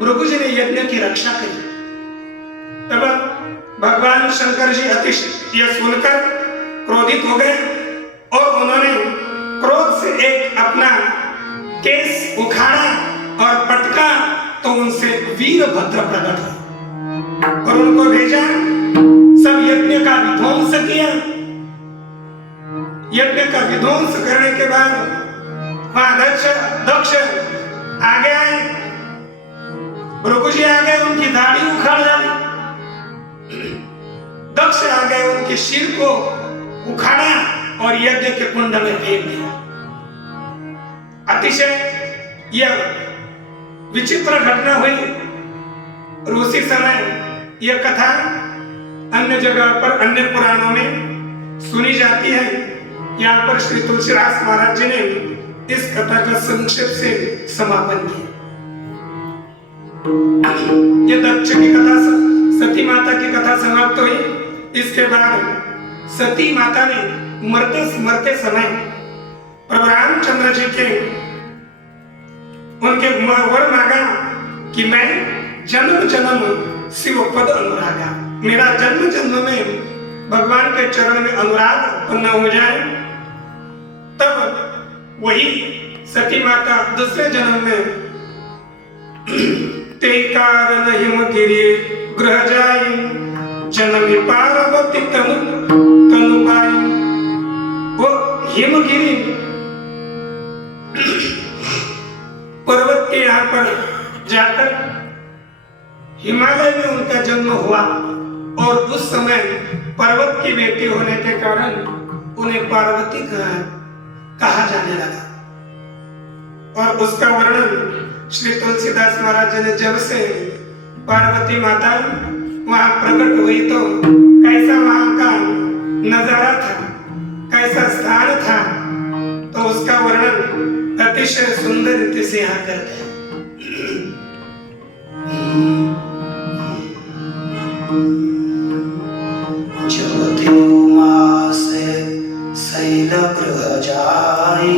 भृगु जी ने यज्ञ की रक्षा करी। तब भगवान शंकर जी अतिशय यह सुनकर क्रोधित हो गए और उन्होंने क्रोध से एक अपना केस उखाड़ा और पटका, तो उनसे वीरभद्र प्रकट हुए और उनको भेजा। सब यज्ञ का विध्वंस किया। यज्ञ का विध्वंस करने के बाद वहां दक्ष आगे आए, भृगु जी आ गए, उनकी दाढ़ी उखाड़ डाली। दक्ष आ गए, उनके सिर को उखाड़ा और यज्ञ के कुंड में फेंक दिया। अतिशय यह विचित्र घटना हुई और उसी समय यह कथा अन्य जगह पर अन्य पुराणों में सुनी जाती है। यहाँ पर श्री तुलसीदास महाराज जी ने इस कथा का संक्षेप से समापन किया। ये दक्ष की कथा, सती माता की कथा समाप्त हुई। इसके बाद सती माता ने मरते समय प्रभु रामचंद्र जी के उनके वर मांगा कि मैं जन्म जन्म शिव पद अनुरागा, मेरा जन्म जन्म में भगवान के चरण में अनुराग उत्पन्न हो जाए। तब वही सती माता दूसरे जन्म में ते कारण हिमगिरि ग्रह जाई, जन्म पार्वती तनु पाई। वो हिमगिरि पर्वत के यहाँ पर जाकर हिमालय में उनका जन्म हुआ और उस समय पर्वत की बेटी होने के कारण उन्हें पार्वती कहा जाने लगा। और उसका वर्णन श्री तुलसीदास महाराज जी ने जब से पार्वती माता वहां प्रकट हुई तो कैसा वहां का नजारा था, कैसा स्थान था, तो उसका वर्णन अतिशय सुंदर रीति से यहाँ करते हैं। शैलगृह जाई,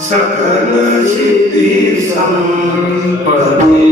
सकल सिद्धि संपत्ति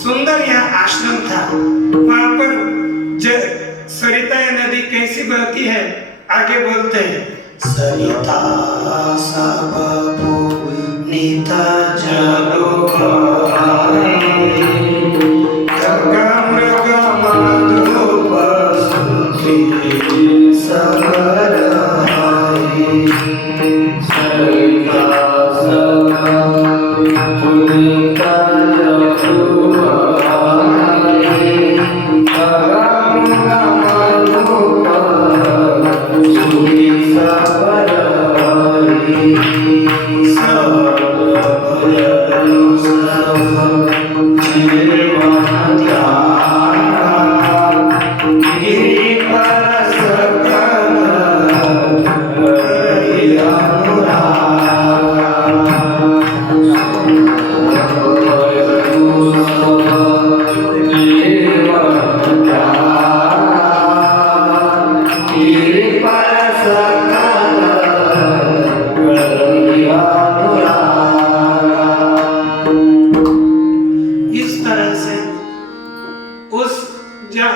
सुंदर यह आश्रम था। वहां पर सरिता नदी कैसी बहती है, आगे बोलते हैं। सरिता सब पुनीत जलो मृग मधुप सबर सरिता सब पुनीत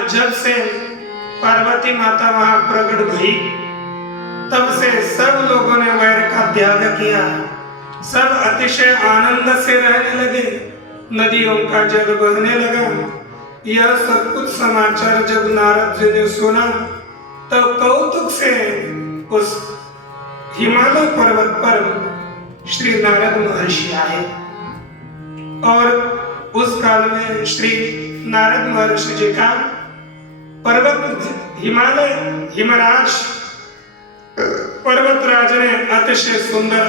जब से पार्वती माता वहां प्रकट हुई तब से सब लोगों ने वैर का त्याग किया, सब अतिशय आनंद से रहने लगे, नदियों का जल बहने लगा। यह सब कुछ समाचार जब नारद जी ने सुना तो कौतुक से उस हिमालय पर्वत पर श्री नारद महर्षि आए और उस काल में श्री नारद महर्षि जी का पर्वत हिमराज पर्वतराज ने अतिशय सुंदर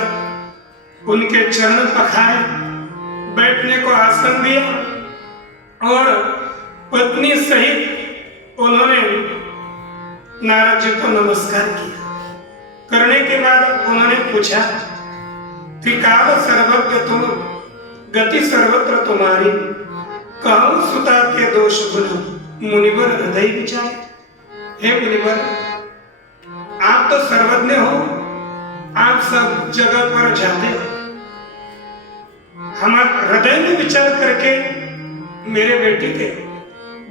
उनके चरण पखाए, बैठने को आसन दिया और पत्नी सहित उन्होंने नारद जी को नमस्कार किया। करने के बाद उन्होंने पूछा कि काल सर्वज्ञ तुम, गति सर्वत्र तुम्हारी, कहूं सुता के दोष गुण मुनिवर हृदय विचार। हे मुनिवर, आप तो सर्वज्ञ हो, आप सब जगह पर जाते हो, हम हृदय में विचार करके मेरे बेटे के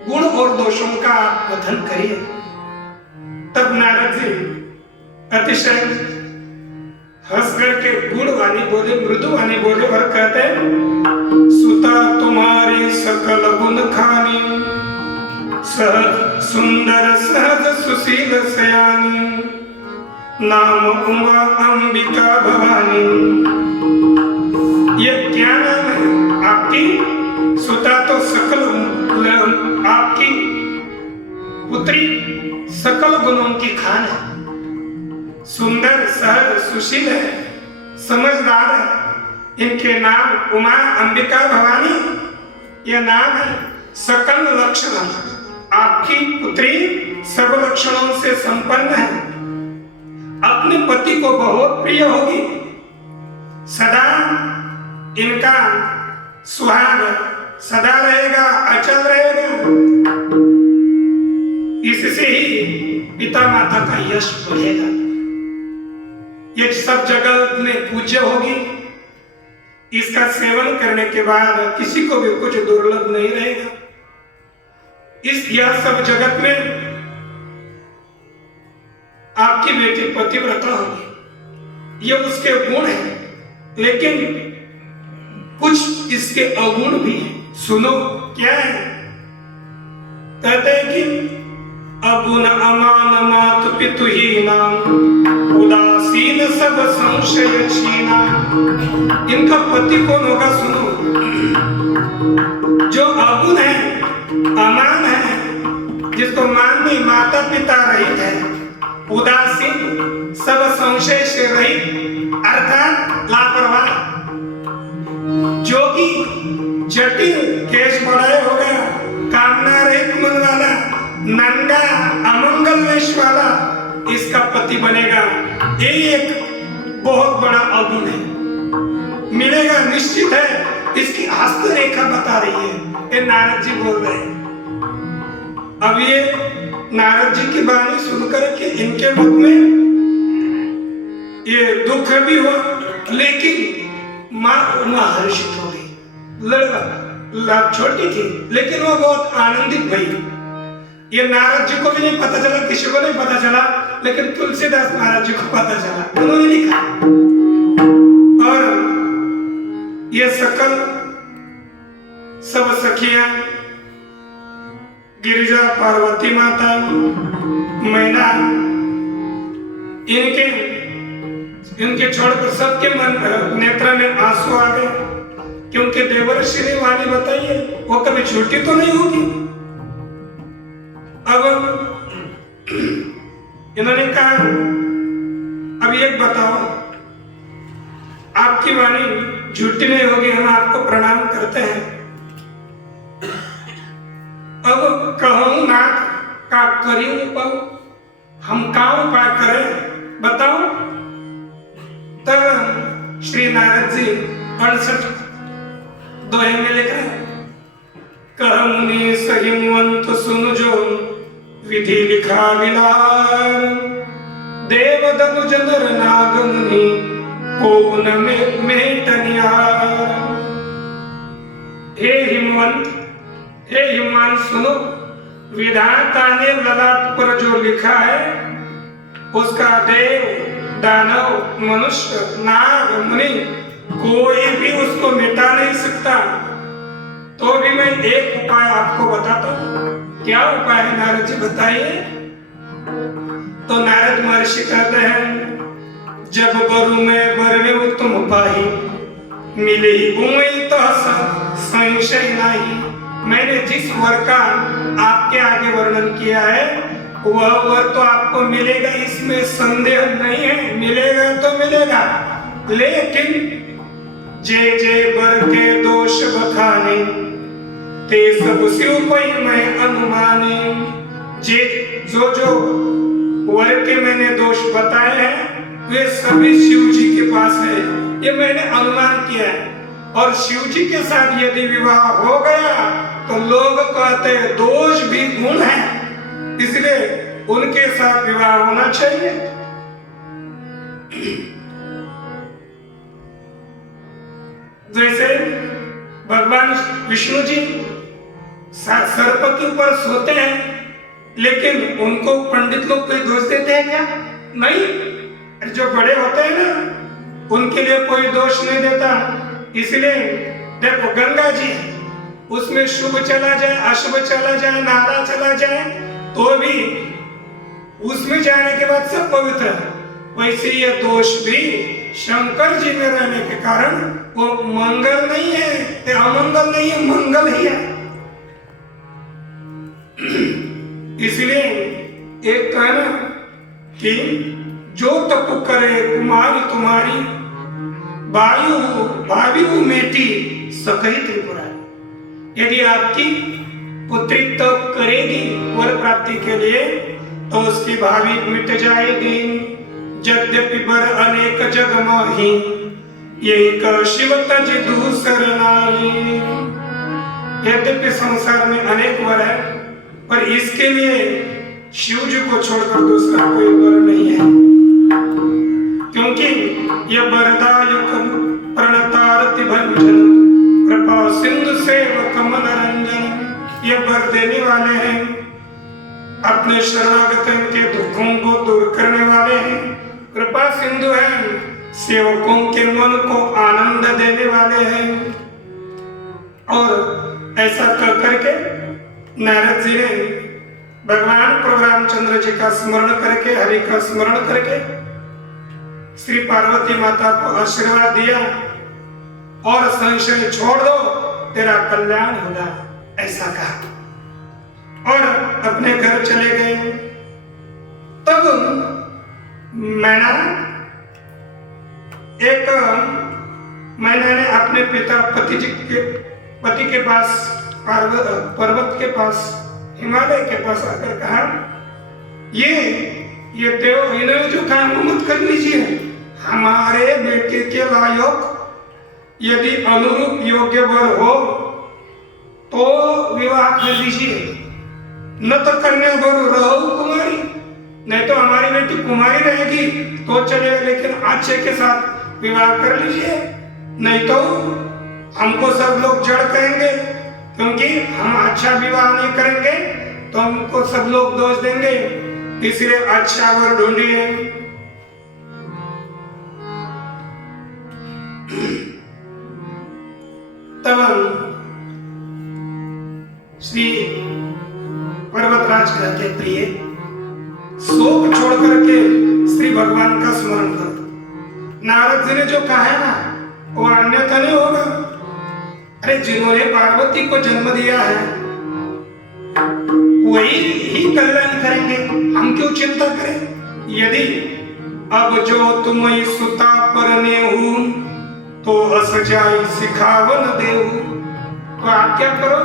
गुण और दोषों का आप कथन करिए। तब नारद जी अतिशय हंस करके गुण वाणी बोले, मृदु वाणी बोले और कहते हैं, सुता तुम्हारी सकल गुण खानी, सहज सुंदर सहज सुशील सयानी, नाम उमा अंबिका भवानी। ये क्या नाम है आपकी? सुता तो सकल, आपकी पुत्री सकल गुणों की खान है, सुंदर सहज सुशील है, समझदार है। इनके नाम उमा अंबिका भवानी यह नाम है। सकल लक्षण, आपकी पुत्री सब लक्षणों से संपन्न है, अपने पति को बहुत प्रिय होगी, सदा इनका सुहाग सदा रहेगा, अचल रहेगा। इससे ही पिता माता का यश बढ़ेगा, ये सब जगत में पूज्य होगी। इसका सेवन करने के बाद किसी को भी कुछ दुर्लभ नहीं रहेगा। इस यह सब जगत में आपकी बेटी पतिव्रता होगी, ये उसके गुण है, लेकिन कुछ इसके अगुण भी है। सुनो क्या है? कहते हैं कि अगुण अमान मात पितुहीना, उदासीन सब संशय छीना। इनका पति कौन होगा? सुनो, जो अगुण है, अमान है, जिसको मान नहीं, माता पिता रहित है, उदासीन सब संशय से रहित अर्थात लापरवाह, जो कि जटिल केश बढ़ाए हो गया, कामना रहित मन वाला, नंगा अमंगल वेश वाला इसका पति बनेगा। ये एक बहुत बड़ा अगुण है, मिलेगा निश्चित है। इसकी हस्तरेखा बता रही है, ये नारद जी बोल रहे हैं। अब ये नारद जी की वाणी सुनकर के इनके मुख में ये दुख भी हुआ, लेकिन माँ उमा हर्षित हो गई। लड़का छोटी थी, लेकिन वो बहुत आनंदित भई। ये नारद जी को भी नहीं पता चला, किसी को नहीं पता चला, लेकिन तुलसीदास महाराज जी को पता चला, उन्होंने लिखा। और ये सकल सब सखियां, गिरिजा, पार्वती माता, मैना, इनके छोड़कर सबके मन नेत्र में आंसू आ गए, क्योंकि देवर्षि ने वाणी बताई है, वो कभी झूठी तो नहीं होगी। अब इन्होंने कहा, अब एक बताओ, आपकी वाणी झूठी नहीं होगी, हम आपको प्रणाम करते हैं। अब कहूं नाथ का करी उपाय, हम का उपाय करें बताओ। तब श्री नारद जी 68 दोहे में लिखा, कह मुनि सहिमवंत सुन जो विधि लिखा विलार, देव दनुज नर नाग मुनि को न में टनियार। हे हिमवंत, हे हिमवान सुनो, विधाता ने ललाट पर जो लिखा है उसका देव, दानव, मनुष्य, नाग, मुनि कोई भी उसको मिटा नहीं सकता। तो भी मैं एक उपाय आपको बताता हूँ। क्या उपाय है नारद जी बताइए। तो नारद महर्षि कहते हैं, जब बरु में बरने तुम पाही, मिले उमई तो संशय नहीं। मैंने जिस वर का आपके आगे वर्णन किया है वह वर तो आपको मिलेगा, इसमें संदेह नहीं है, मिलेगा तो मिलेगा। लेकिन जे जे वर के दोष बखाने, ते सब शिव कोई मैं अनुमाने। जे जो जो वर के मैंने दोष बताए हैं वे सभी शिव जी के पास है, ये मैंने अनुमान किया है। और शिव जी के साथ यदि विवाह हो गया तो लोग कहते हैं दोष भी गुण है, इसलिए उनके साथ विवाह होना चाहिए। जैसे भगवान विष्णु जी सर्प के ऊपर सोते हैं, लेकिन उनको पंडित लोग कोई दोष देते हैं क्या? नहीं। जो बड़े होते हैं ना, उनके लिए कोई दोष नहीं देता। इसलिए देखो गंगा जी, उसमें शुभ चला जाए, अशुभ चला जाए, नारा चला जाए, तो भी उसमें जाने के बाद सब पवित्र है। वैसे ये दोष भी शंकर जी में रहने के कारण वो मंगल नहीं है, ये अमंगल नहीं है, मंगल ही है। इसलिए एक कहना कि जो तप करे कुमारी तुम्हारी, वायु मेटी सकही त्रिपुरारी। यदि आपकी पुत्री तप करेगी वर प्राप्ति के लिए, तो उसकी भावी मिट जाएगी। यद्यपि बर अनेक जग माही, एक शिव तज दूसर नाही। यद्यपि संसार में अनेक वर है, पर इसके लिए शिव जी को छोड़कर दूसरा कोई वर नहीं है। क्योंकि यह वरदायक प्रणतारति भंजन, कृपा सिंधु सेवक मनरंजन। ये वर देने वाले हैं, अपने शरणागतों के दुखों को दूर करने वाले हैं, कृपा सिंधु हैं, सेवकों के मन को आनंद देने वाले हैं। और ऐसा कर करके नारद जी ने भगवान प्रभु रामचंद्र जी का स्मरण करके, हरि का स्मरण करके श्री पार्वती माता को आशीर्वाद दिया और संशय छोड़ दो, तेरा कल्याण होगा, ऐसा कहा और अपने घर चले गए। तब मैना ने अपने पिता पति के पास, पर्वत के पास, हिमालय के पास आकर कहा, ये देव इन्हें जो काम मत कर लीजिए, हमारे बेटे के लायक यदि अनुरूप योग्य वर हो तो विवाह कर लीजिए, न तो कन्या वर रहो कुमारी, नहीं तो हमारी बेटी कुमारी रहेगी तो चलेगा, लेकिन अच्छे के साथ विवाह कर लीजिए, नहीं तो हमको सब लोग जड़ कहेंगे, क्योंकि हम अच्छा विवाह नहीं करेंगे तो हमको सब लोग दोष देंगे, इसलिए अच्छा वर ढूंढिए। तब श्री पर्वतराज कहते, प्रिय शोक छोड़ करके श्री भगवान का स्मरण करो। नारद जी ने जो कहा है ना, वो अन्यथा नहीं होगा। अरे जिन्होंने पार्वती को जन्म दिया है वही ही कल्याण करेंगे, हम क्यों चिंता करें। यदि अब जो तुम सुता परने हो तो हस जाई सिखावन देहु, तो आप क्या करो,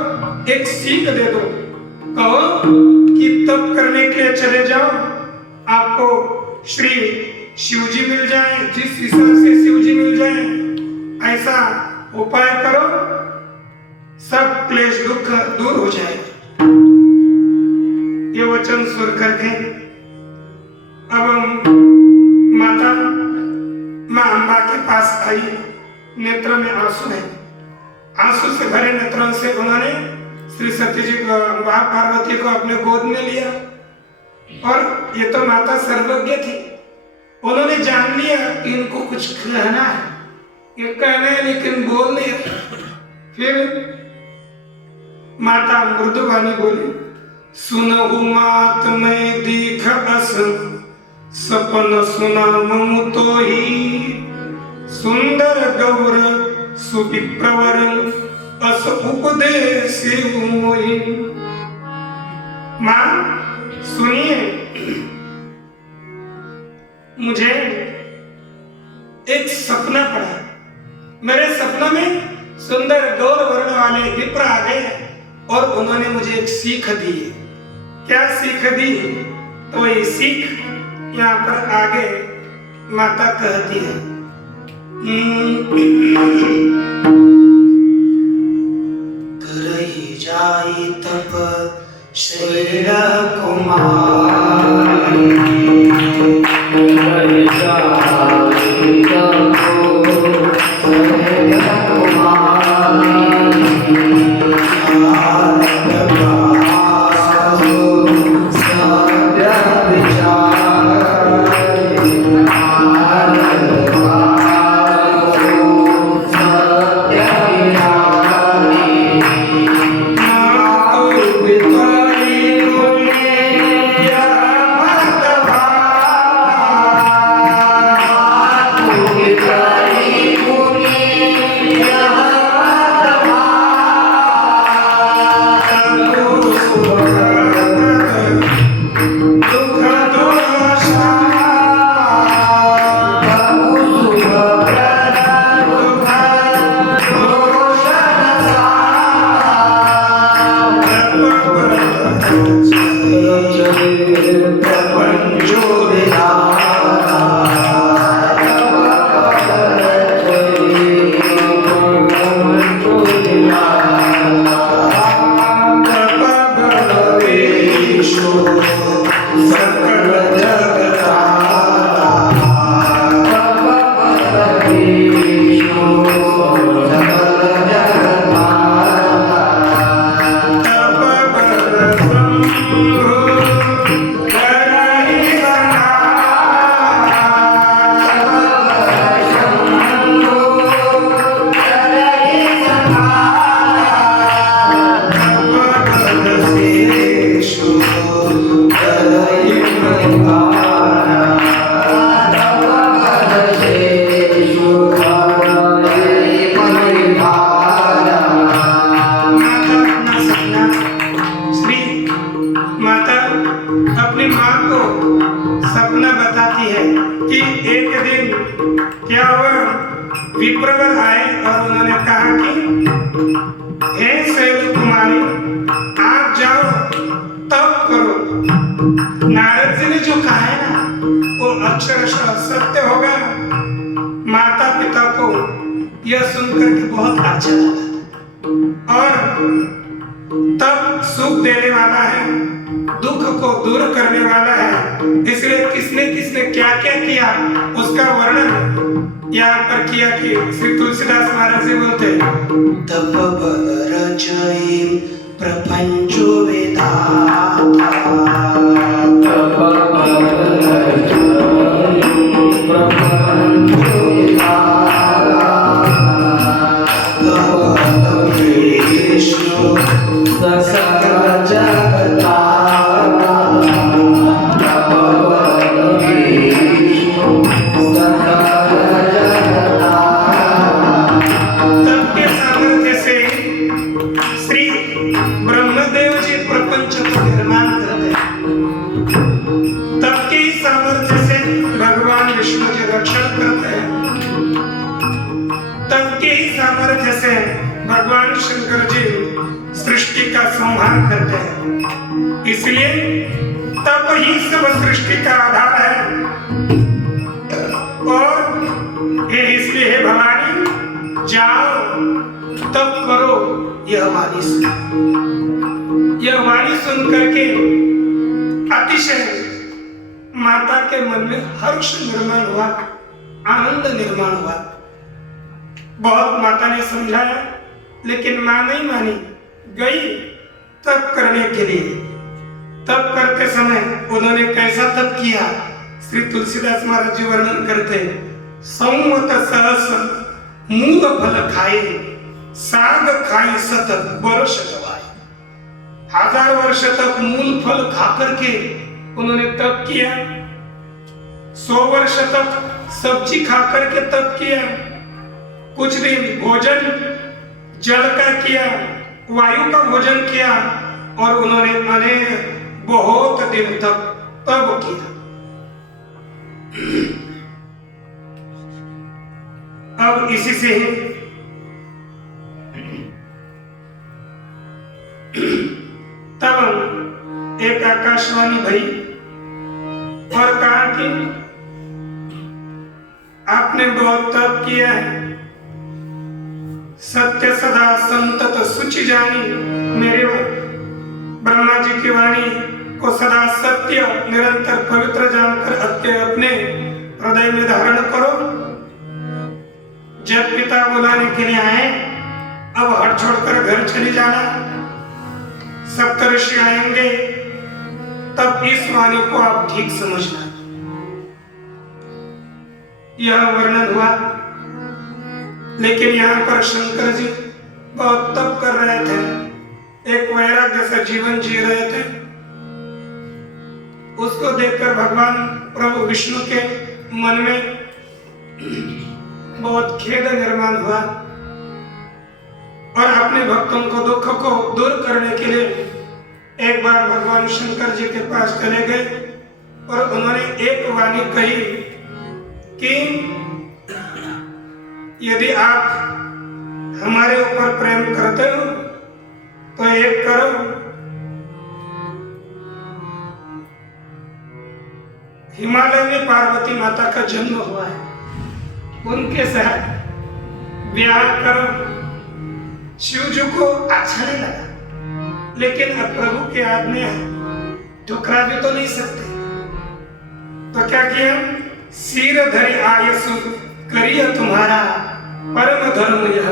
एक सीख दे दो, कहो कि तप करने के लिए चले जाओ, आपको श्री शिवजी मिल जाए, जिस हिसाब से शिवजी मिल जाए ऐसा उपाय करो, सब क्लेश दुख दूर हो जाए। ये वचन सुन करके अब माँ अम्बा के पास आई, नेत्र में आंसू है, आंसू से भरे नेत्रों से उन्होंने श्री सत्य जी को, पार्वती को अपने गोद में लिया। और ये तो माता सर्वज्ञ थी, उन्होंने जान लिया कि इनको कुछ कहना है, ये कहना है लेकिन बोल नहीं रहे। फिर माता मृदुवाणी बोली, सुनहु मात मैं दीख अस, सपन सुना ममु तो ही, सुंदर गौर सुविप्रवर अस उपदेश मोहि। मां सुनिए, मुझे एक सपना पड़ा, मेरे सपना में सुंदर गौर वर्ण वाले विप्र आ गए और उन्होंने मुझे एक सीख दी। क्या सीख दी? तो ये सीख यहाँ पर आगे माता कहती है, करई जाई तप श्री कुमार, करई जाई तप श्री कुमार। विप्रवर आए और उन्होंने कहा कि हे शैल कुमारी, आप जाओ तप करो। नारद जी ने जो कहा है ना वो अक्षरशः सत्य होगा। माता पिता को यह सुनकर के बहुत अच्छा लगा और तब सुख देने वाला है, दुख को दूर करने वाला है। इसलिए किसने किसने क्या क्या किया उसका वर्णन यहाँ पर किया कि श्री तुलसीदास महाराज जी बोलते तप बल रचयिं प्रपंचो विधाता। तप बल रचयिं प्रपंचो विधाता। भगवत विष्णु सकल जगता। भगवान शंकर जी सृष्टि का संहार करते हैं। इसलिए तप ही सब सृष्टि का आधार है। और इसलिए हे भवानी जाओ तप करो। यह वाणी सुन करके अतिशय माता के मन में हर्ष निर्माण हुआ, आनंद निर्माण हुआ। बहुत माता ने समझाया लेकिन मां नहीं मानी, गई तप करने के लिए। तप करते समय उन्होंने कैसा तप किया श्री तुलसीदास महाराज जी वर्णन करते संवत सहस मूल फल खाए, साग खाई सत वर्ष गवाए। 1000 वर्ष तक मूल फल खा करके उन्होंने तप किया। 100 वर्ष तक सब्जी खा करके तप किया। कुछ दिन भोजन जल का किया, वायु का भोजन किया और उन्होंने अनेक बहुत दिन तक तप किया। अब इसी से ही तब एक आकाशवाणी भई और कहा कि आपने बहुत तप किया है, सत्य सदा संतत सुचि जानी। मेरे ब्रह्मा जी की वाणी को सदा सत्य निरंतर पवित्र जानकर अपने हृदय में धारण करो। जब पिता बुलाने के लिए आए अब हट छोड़कर घर चली जाना। सप्तऋषि आएंगे तब इस वाणी को आप ठीक समझना। यह वर्णन हुआ। लेकिन यहाँ पर शंकर जी बहुत तप कर रहे थे, एक वैराग्य से जीवन जी रहे थे। उसको देखकर भगवान प्रभु विष्णु के मन में बहुत खेद निर्माण हुआ और अपने भक्तों को दुख को दूर करने के लिए एक बार भगवान शंकर जी के पास चले गए और उन्होंने एक वाणी कही कि यदि आप हमारे ऊपर प्रेम करते हो तो एक करो, हिमालय में पार्वती माता का जन्म हुआ है, उनके साथ ब्याह करो। शिव जी को अच्छा नहीं लगा लेकिन अब प्रभु की आज्ञा ठुकरा भी तो नहीं सकते, तो क्या किया, सिर धरि आयसु करिए तुम्हारा परम धर्म यह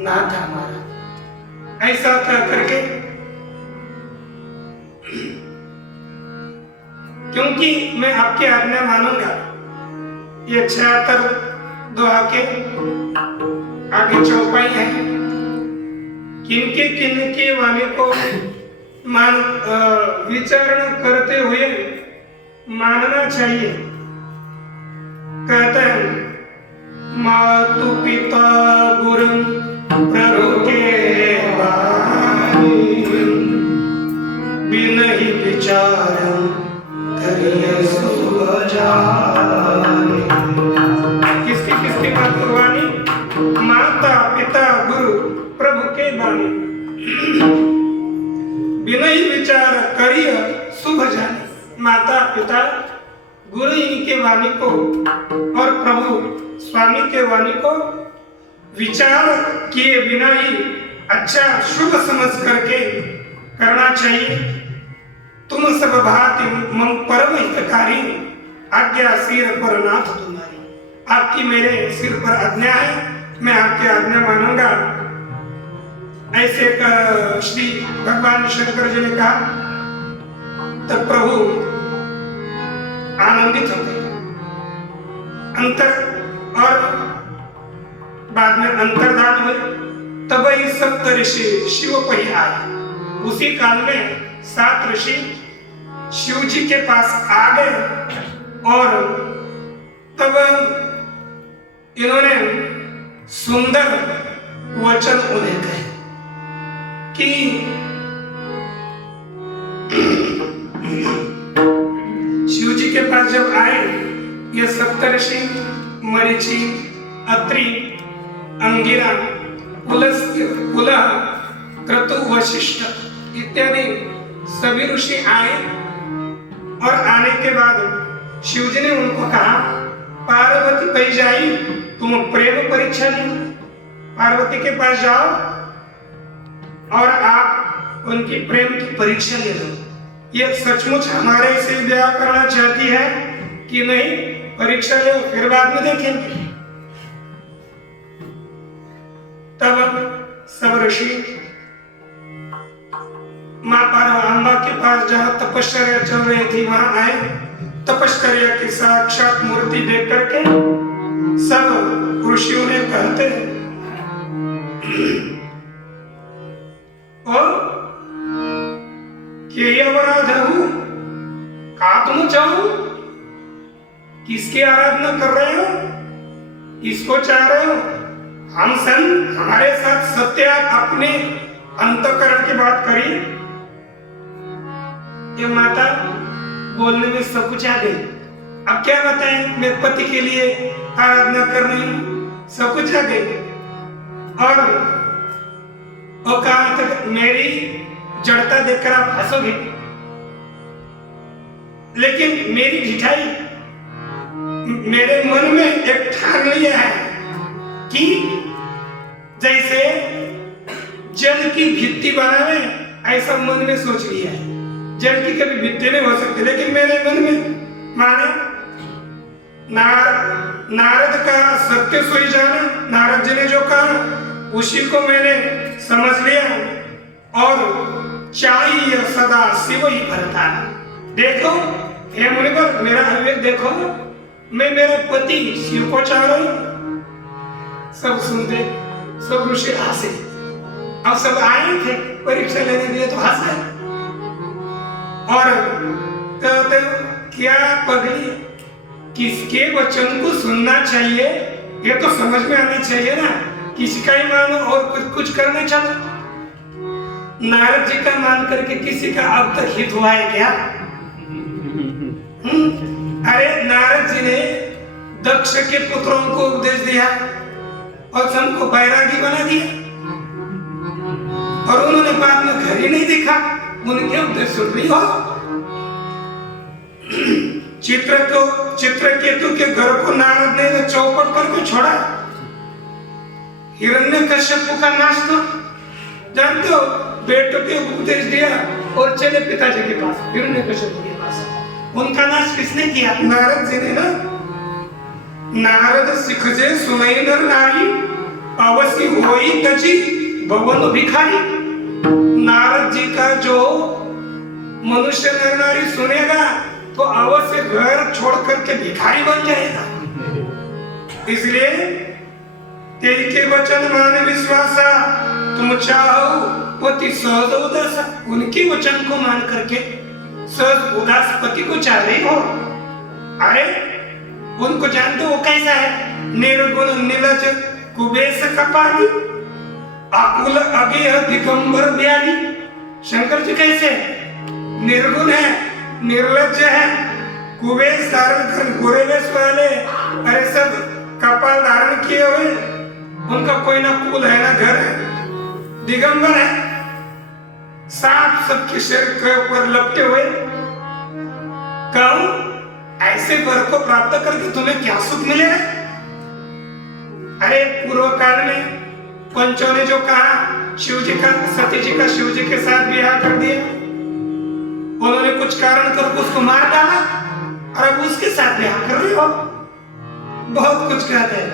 नाथ हमारा। ऐसा कह करके क्योंकि मैं आपकी आज्ञा मानूंगा। ये 76 दोहा के आगे चौपाई है। किनके वाणी को विचारण करते हुए मानना चाहिए। कहते हैं मातु पिता गुरु प्रभु के वाणी, बिनहि विचार करिए सुख जाने। किसकी बात वाणी? विनय विचार करिय शुभ जाने। माता पिता गुरु इनके वाणी को और प्रभु स्वामी के वाणी को विचार किए बिना ही अच्छा शुभ समझ करके करना चाहिए। तुम सब भांति मम परम हितकारी, आज्ञा सिर पर नाथ तुम्हारी। आपकी मेरे सिर पर आज्ञा है, मैं आपकी आज्ञा मानूंगा। ऐसे कर श्री भगवान शंकर जी ने कहा, तब प्रभु आनंदित हो गए। अंतर और बाद में अंतर्धान हुए। तब ही सप्त ऋषि शिव पही आए। उसी काल में 7 ऋषि शिव जी के पास आ गए और तब इन्होंने सुंदर वचन उन्हें कहे कि शिव जी के पास जब आए ये सप्तऋषि मरीचि, अत्रि, अंगिरा, पुलह, क्रतु, वशिष्ठ इत्यादि सभी ऋषि आए और आने के बाद शिव जी ने उनको कहा, पार्वती पही जाई, तुम प्रेम परीक्षा ली, पार्वती के पास जाओ और आप उनकी प्रेम की परीक्षा ले लो। ये सचमुच हमारे से ब्याह करना चाहती है कि नहीं, परीक्षा ले, फिर बाद में देखेंगे। तब सब ऋषि मां पार्वती के पास जहां तपस्या चल रही थी वहां आए। तपस्या की साक्षात मूर्ति देख करके सब ऋषियों ने कहते कि अपराध हूं, का तुम चाहो, किसकी आराधना कर रहे हो, किसको चाह रहे हो? हम सन हमारे साथ सत्य अपने अंतःकरण की बात करिए। ये माता बोलने में सब कुछ आ गई। अब क्या बताएं, मैं पति के लिए आराधना कर रही हूं, सब कुछ आ गई। और कहा तक मेरी जड़ता देखकर आप हंसोगे, लेकिन मेरी ढिठाई, मेरे मन में एक ठान लिया है कि जैसे जल की भित्ति बनावे, ऐसा मन में सोच लिया है। जल की कभी भित्ति नहीं हो सकती, लेकिन मेरे मन में माने नारद का सत्य सोई जाने, नारद जी ने जो कहा उसी को मैंने समझ लिया और चाहिए सदा शिव ही भरता। देखो हे मुनिवर, मेरा अविवेक देखो, मैं मेरा पति शिव को चाह रही हूं। सब सुनते, सब ऋषि हंसे। अब सब आए थे परीक्षा लेने के लिए तो हंसे और कहते क्या पगली, किसके वचन को सुनना चाहिए ये तो समझ में आना चाहिए ना, किसी का ही मानो और कुछ करने चलो। नारद जी का मान करके किसी का अब तक हित हुआ है क्या? अरे नारद जी ने दक्ष के पुत्रों को उपदेश दिया और सबको बैरागी बना दिया और उन्होंने बाद में घर ही नहीं दिखा, उनके उपदेश सुन रही हो। चित्रकेतु के घर को नारद ने चौपट करके छोड़ा। हिरण्यकश्यप का नाश तो जानते हो, बेटों के उपदेश दिया और चले पिताजी के पास, हिरण्यकश्यप के पास। उनका नाश किसने किया? नारद जी ने ना। नारद सिख जे सुनई नर नारी, अवश्य होई तजी भवन भिखारी। नारद जी का जो मनुष्य नर नारी सुनेगा तो अवश्य घर छोड़ करके भिखारी बन जाएगा। इसलिए तेरी के वचन मान विश्वासा, तुम चाहो पति सहज उदास। उनके वचन को मान करके सहज उदास पति को चाह रही हो। अरे उनको जानते वो कैसा है? निर्गुण नीलज कुबेश कपाली, आकुल अगेह दिगंबर ब्याली। शंकर जी कैसे? निर्गुण है, निर्लज है, कुबेश धारण कर गोरे वेश वाले, अरे सब कपाल धारण किए हुए, उनका कोई ना कुल है ना घर है, दिगंबर है। सांप सबके शरीर के ऊपर लपटे हुए, कहूं ऐसे वर को प्राप्त करके तुम्हें क्या सुख मिलेगा? अरे पूर्व काल में पंचों ने जो कहा, शिव जी का सती जी का शिव जी के साथ ब्याह कर दिया, उन्होंने कुछ कारण कर उसको मार डाला और अब उसके साथ ब्याह कर रहे हो। बहुत कुछ कहते हैं।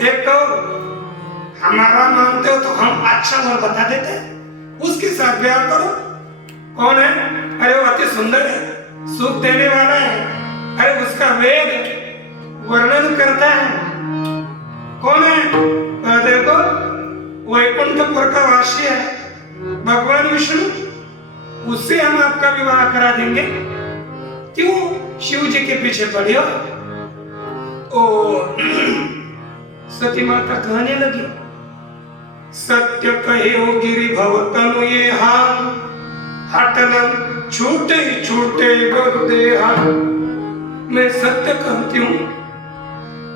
एक तो हमारा मानते हो तो हम अच्छा वर बता देते हैं, उसके साथ ब्याह करो। कौन है? अरे वो अति सुंदर है, सुख देने वाला है, अरे उसका वेद वर्णन करता है। कौन है? देखो वैकुंठपुर का वासी है भगवान विष्णु, उससे हम आपका विवाह करा देंगे। क्यों शिव जी के पीछे पड़े हो? ओ सती माता कहने लगी, सत्य कहे हो गिरि भव तनु ये हाल, हटलम छूटे छूटे गुरुदेहा। मैं सत्य कहती हूँ,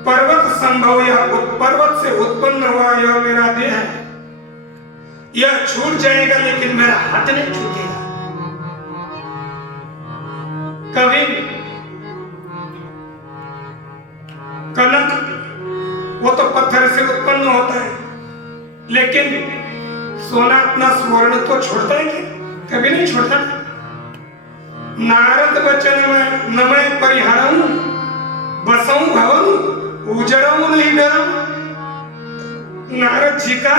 पर्वत संभव या पर्वत से उत्पन्न हुआ यह मेरा देह है, यह छूट जाएगा लेकिन मेरा हाथ नहीं छूटेगा। कभी कनक वो तो पत्थर से उत्पन्न होता है, लेकिन सोना अपना स्वर्ण तो छोड़ता है क्या? कभी नहीं छोड़ता। नारद वचन में न मैं परिहरऊं बसऊं भवन उजरऊं नहीं डरऊं। नारद जी का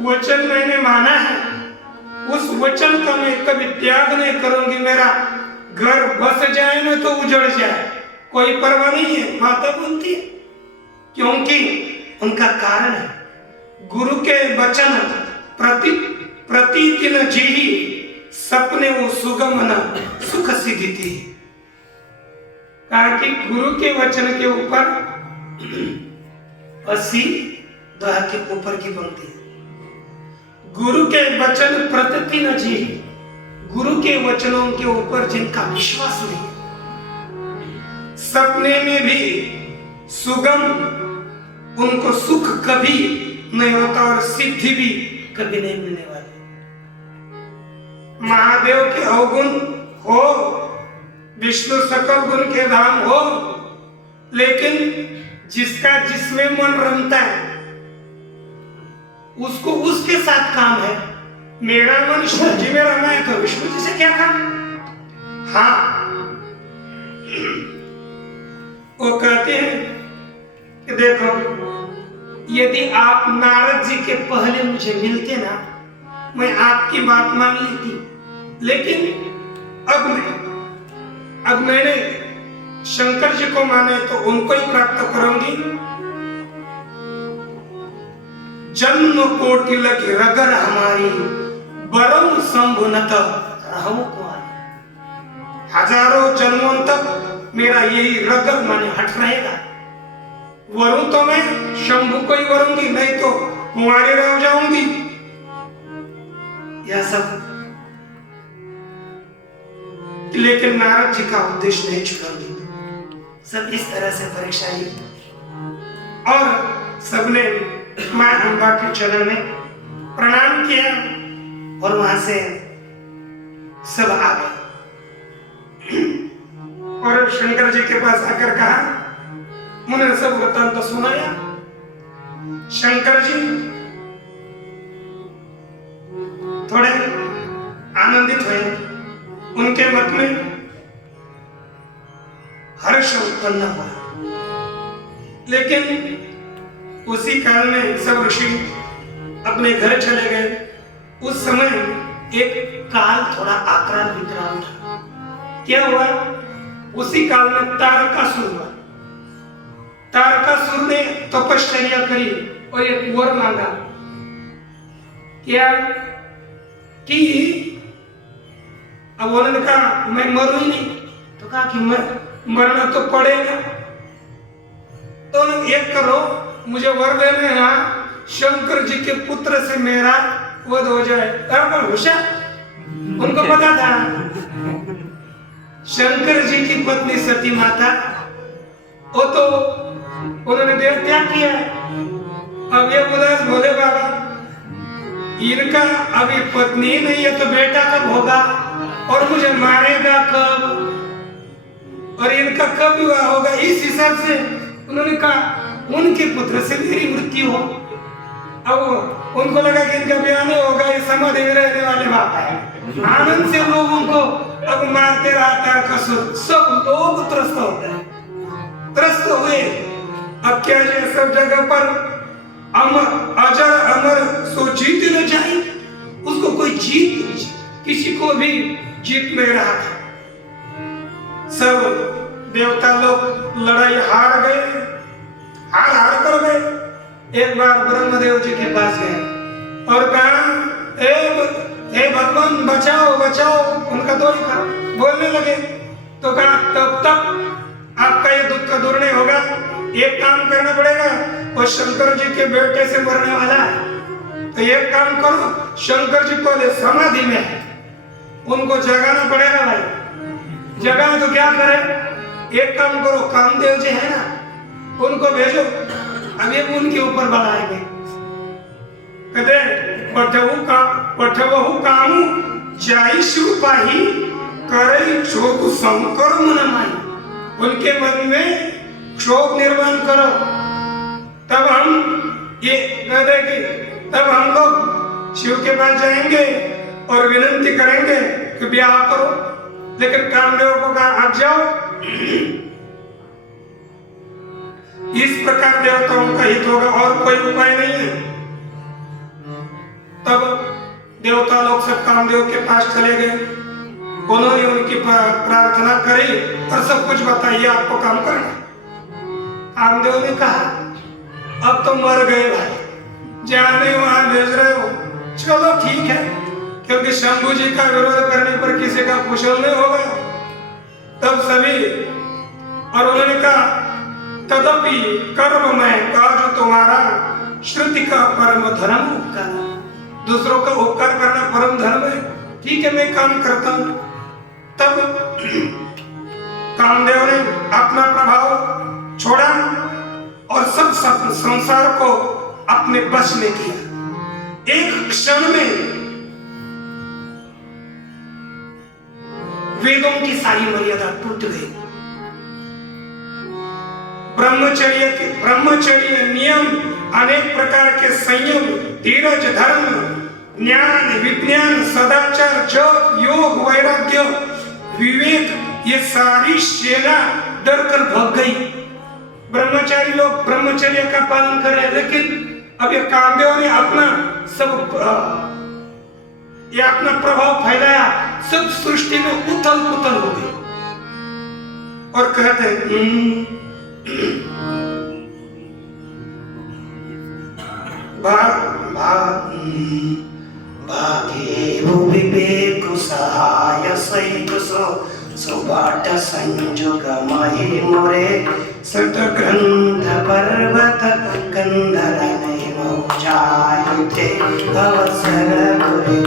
वचन मैंने माना है, उस वचन का मैं कभी त्याग नहीं करूंगी। मेरा घर बस जाए ना तो उजड़ जाए, कोई परवाह नहीं है, माता बोलती है, क्योंकि उनका कारण है गुरु के वचन प्रतीति न जी सपने वो सुगम न सुख सिद्धि थी। कहा कि गुरु के वचन के ऊपर 80 दोहा के ऊपर की पंक्ति है। गुरु के वचन प्रतीति न जी, गुरु के वचनों के ऊपर जिनका विश्वास नहीं, सपने में भी सुगम उनको सुख कभी नहीं होता और सिद्धि भी कभी नहीं मिलने वाली। महादेव के अवगुण हो, विष्णु सकल गुण के धाम हो, लेकिन जिसका जिसमें मन रमता है उसको उसके साथ काम है। मेरा मन शिव जी में रमा है तो विष्णु जी से क्या काम? हाँ, वो कहते हैं कि देखो, यदि आप नारद जी के पहले मुझे मिलते ना, मैं आपकी बात मान लेती, लेकिन अब मैंने शंकर जी को माने तो उनको ही प्राप्त करूंगी। जन्म कोटि लगी रगर हमारी, बरम शंभुनत रहूं कुमारी। हजारों जन्मों तक मेरा यही रगर माने हट रहेगा। वरुण तो मैं शंभु को ही वरूंगी, नहीं तो कुंवारी रह जाऊंगी। यह सब, लेकिन नारद जी का उद्देश्य नहीं छुड़ाऊंगी। सब इस तरह से परीक्षा ली और सबने मां अम्बा के चरण में प्रणाम किया और वहां से सब आ गए और शंकर जी के पास आकर कहा, उन्होंने सब वृत्तांत सुनाया। शंकर जी थोड़े आनंदित हुए, उनके मत में हर्ष उत्पन्न हुआ। लेकिन उसी काल में सब ऋषि अपने घर चले गए। उस समय एक काल थोड़ा आक्रांत विकराल था। क्या हुआ? उसी काल में तारकासुर हुआ। तारकासुर ने तपश्चर्या करी और एक वर मांगा। क्या? कि अब उन्होंने कहा मैं मरूं ही नहीं, तो कहा कि मरना तो पड़ेगा, तो एक करो, मुझे वर देना है शंकर जी के पुत्र से मेरा वध हो जाए। होशियार, उनको पता था शंकर जी की पत्नी सती माता, वो तो उन्होंने देह त्याग किया। अब ये उदास भोले बाबा इनका अभी पत्नी नहीं है तो बेटा कब होगा, और मुझे मारेगा कब, और इनका कब विवाह होगा। इस हिसाब से उन्होंने कहा उनके पुत्र से मेरी मृत्यु हो। अब उनको लगा कि इनका ब्याह नहीं होगा, ये समाधि में रहने वाले बाप है। आनंद से लोग उनको अब मारते रहा कसुर, सब लोग त्रस्त हो गए, त्रस्त हुए। अब क्या है, सब जगह पर अमर अजर अमर सो जीत न जाए, उसको कोई जीत, किसी को भी जीत नहीं रहा था। सब देवता लोग लड़ाई हार गए, हार कर गए। एक बार ब्रह्मदेव जी के पास गए और कहा हे भगवान बचाओ बचाओ, उनका दोष था, बोलने लगे तो कहा तब तक आपका ये दुख का दूर नहीं होगा, एक काम करना पड़ेगा, वो शंकर जी के बेटे से मरने वाला है, तो एक काम करो, शंकर जी पहले समाधि में है, उनको जगाना पड़ेगा भाई। जगाना तो क्या करे, एक काम करो, कामदेव जी है ना, उनको भेजो, अभी उनके ऊपर बनाएंगे। कहते पठवहु कामु जाई शिव पाही, करे क्षोभ शंकर मन माही। उनके मन में क्षोभ निर्माण करो, तब हम ये कहते कि तब हम लोग शिव के पास जाएंगे और विनंती करेंगे कि ब्याह करो। लेकिन कामदेव को कहा आप जाओ। इस प्रकार देवताओं का हित होगा, और कोई उपाय नहीं है। तब देवता लोग सब कामदेव के पास चले गए, उन्होंने उनकी प्रार्थना करी और सब कुछ बताइए आपको काम करना। कामदेव ने कहा अब तो मर गए भाई, जहां नहीं वहां भेज रहे हो, चलो ठीक है, क्योंकि शंभू जी का विरोध करने पर किसी का कुशल नहीं होगा। तब सभी, और उन्होंने कहा तदपि कर्म में कार्य तुम्हारा, श्रुति का परम धर्म उपकार, दूसरों का उपकार करना परम धर्म है, ठीक है मैं काम करता हूं। तब कामदेव ने अपना प्रभाव छोड़ा और सब संसार को अपने वश में किया। एक क्षण में वेदों की सारी मर्यादा टूट गई। ब्रह्मचर्य नियम, अनेक प्रकार के संयम, धीरज, धर्म, ज्ञान, विज्ञान, सदाचार, जप, योग, वैराग्य, विवेक, ये सारी सेना डरकर भाग गई। ब्रह्मचारी लोग ब्रह्मचर्य का पालन कर रहे, लेकिन अब ये कामदेव ने अपना प्रभाव फैलाया, सब सृष्टि में उथल पुथल हो गई। और कहते भागे विवेक सहाय सहित सुबाट संजुग मही मोरे, सट ग्रंथ पर्वत कंदर नहीं मौजायते अवसर गुरे,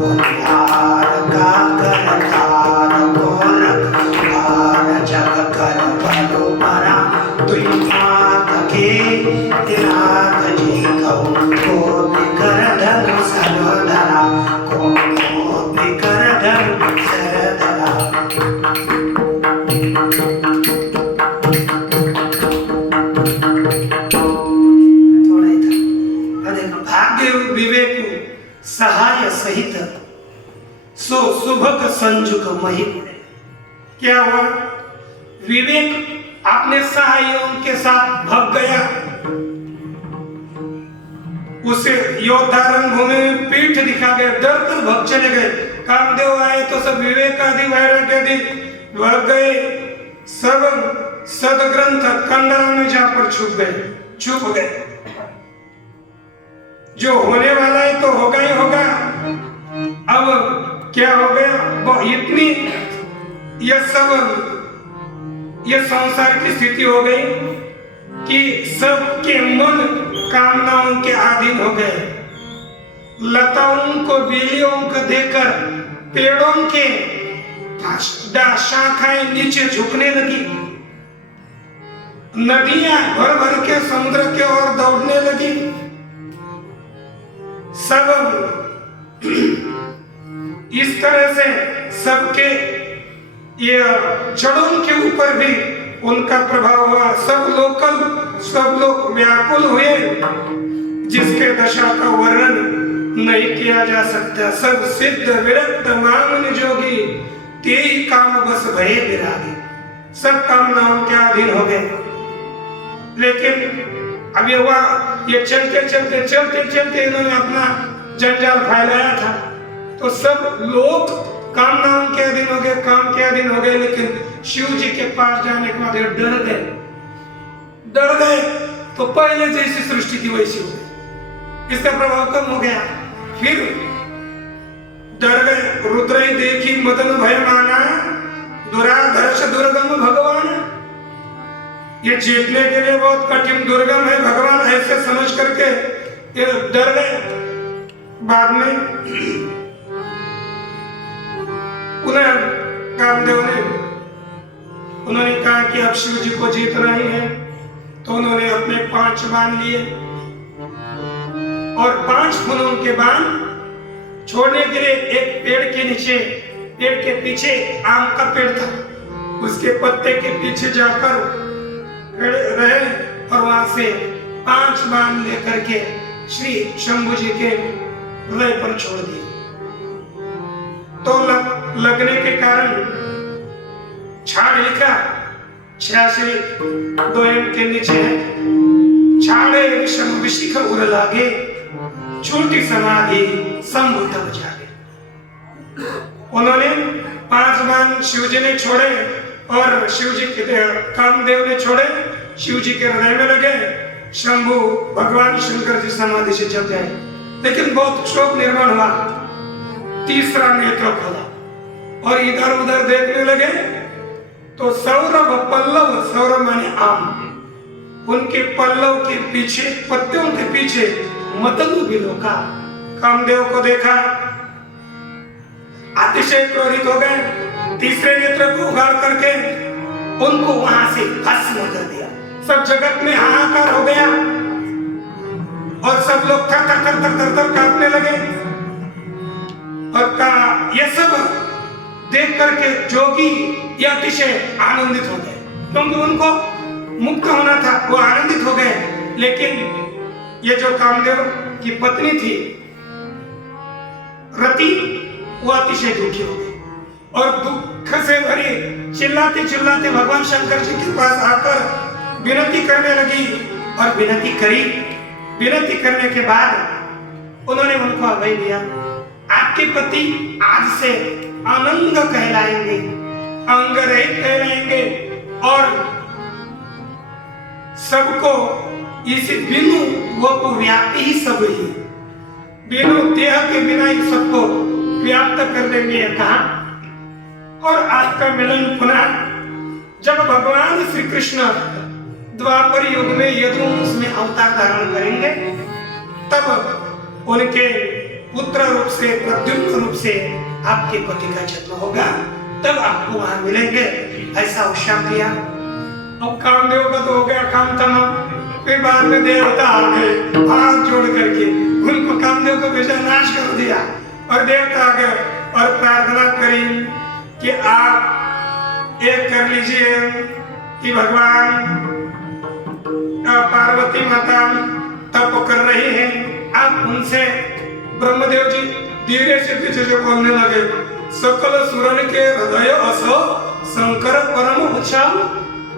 उनिहार का करतार गोरख हार जग कर बलो बरा, तुई मात के नाथ जी को बिकर धर सरधरा, को बिकर धर सरधरा। भाग्य विवेक सहाय सहित सो सुभग संजुग मही पुरे। क्या हुआ, विवेक अपने सहायों के साथ भाग गया, उसे योद्धा रणभूमि में पीठ दिखा गया, डर कर भाग चले गए। कामदेव आए तो सब विवेक आदि वैराग्य आदि भाग गए, सब सदग्रंथ कंडरा में जाकर छुप गए। जो होने वाला है तो होगा ही होगा। अब क्या हो गया, इतनी ये संसार की स्थिति हो गई कि सबके मन कामनाओं के अधीन हो गए। लताओं को, बेलियों को देखकर पेड़ों के शाखाएं नीचे झुकने लगी, नदियां भर भर के समुद्र के ओर दौड़ने लगी, सब इस तरह से सबके ये जड़ों के ऊपर भी उनका प्रभाव हुआ। सब लोग व्याकुल हुए, जिसके दशा का वर्णन नहीं किया जा सकता। सब सिद्ध विरक्त मांगन जोगी, तेई काम बस भये विरागी। सब कामनाओं के अधीन हो गए। लेकिन अब ये हुआ, ये चलते इन्होंने अपना जंजाल फैलाया था, तो सब लोग कामनाओं के अधीन हो गए, काम के अधीन हो गए। लेकिन शिव जी के पास जाने के बाद ये डर गए तो पहले जैसी सृष्टि थी वैसी हो गई, इसका प्रभाव कम हो गया। फिर डर गए, रुद्र देखी मदन भय माना, दुराधर्ष दुर्गम भगवान। ये जीतने के लिए बहुत कठिन दुर्गम है भगवान, ऐसे समझ करके ये डर गए। बाद में उन्हें कामदेव ने उन्होंने कहा कि अब शिव जी को जीतना ही है, तो उन्होंने अपने 5 बाण लिए और 5 फूलों के बाण छोड़ने के लिए एक पेड़ के नीचे, पेड़ के पीछे आम का पेड़ था, उसके पत्ते के पीछे जाकर खड़े रहे और वहां से 5 बाण लेकर के श्री शंभु जी के हृदय पर छोड़ दिए। तो लगने के कारण छाड़ लिखा 86 दोयम के नीचे, छाड़े विषम विशिख उर लागे, छोटी समाधि शंभु तब जागे। उन्होंने 5 बाण शिव जी ने छोड़े और शिव जी के कामदेव ने छोड़े, शिव जी के हृदय में लगे, शंभु भगवान शंकर जी समाधि से जग गए। लेकिन बहुत शोक निर्माण हुआ, तीसरा नेत्र खोला और इधर उधर देखने लगे तो सौरभ पल्लव, सौरभ माने आम, उनके पल्लव के पीछे, पत्तों के पीछे मतलू बिलोका। कामदेव को देखा, अतिशय क्रोधित हो गए, तीसरे नेत्र को उगाड़ करके उनको वहां से भस्म कर दिया। सब जगत में हाहाकार हो गया और सब लोग थर थर कांपने लगे और कहा, ये सब देख करके जोगी ये अतिशय आनंदित हो गए, क्योंकि उनको मुक्त होना था, वो आनंदित हो गए। लेकिन ये जो कामदेव की पत्नी थी रति, वो अतिशय दुखी हो गई और दुख से भरी चिल्लाते चिल्लाते भगवान शंकर जी के पास आकर विनती करने लगी और विनती करी। विनती करने के बाद उन्होंने उनको अभय दिया, आपके पति आज से अनंग कहलाएंगे, अंग रहित कहलाएंगे और सबको इसी बिनु वो व्यापी ही सब ही, बिनु देह के बिना ही सबको व्याप्त कर देंगे कहा। और आज का मिलन पुनः जब भगवान श्री कृष्ण द्वापर युग में यदुवंश में अवतार धारण करेंगे, तब उनके पुत्र रूप से, प्रद्युम्न रूप से आपके पति का जन्म होगा, तब आपको वहां मिलेंगे, ऐसा उपशाप दिया। अब कामदेव का तो हो गया काम तमाम। फिर बाद में देवता आ गए, हाथ जोड़ करके उनको कामदेव को भेजा, नाश कर दिया। और देवता आ गए और प्रार्थना करी कि आप एक कर लीजिए कि भगवान पार्वती माता तप कर रही है, आप उनसे, ब्रह्मदेव जी धीरे से पीछे से बोलने लगे, सकल सुरन के हृदय असो शंकर परम उत्साह।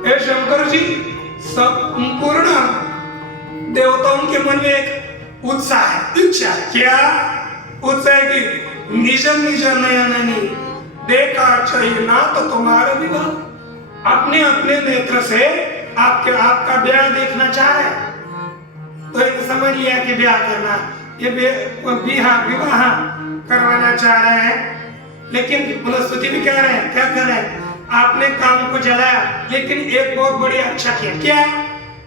हे शंकर जी, संपूर्ण देवताओं के मन में एक उत्साह है, इच्छा। क्या उत्साह है कि निज निज नयननी देखा चाहिए ना तो तुम्हारा विवाह, अपने अपने नेत्र से आपका ब्याह देखना चाह रहे हैं। तो एक समझ लिया कि ब्याह करना, ये विवाह करवाना चाह रहे हैं। लेकिन मनस्तुति भी कह रहे हैं, क्या कर रहे हैं, आपने काम को जलाया, लेकिन एक बहुत बड़ी अच्छा किया। क्या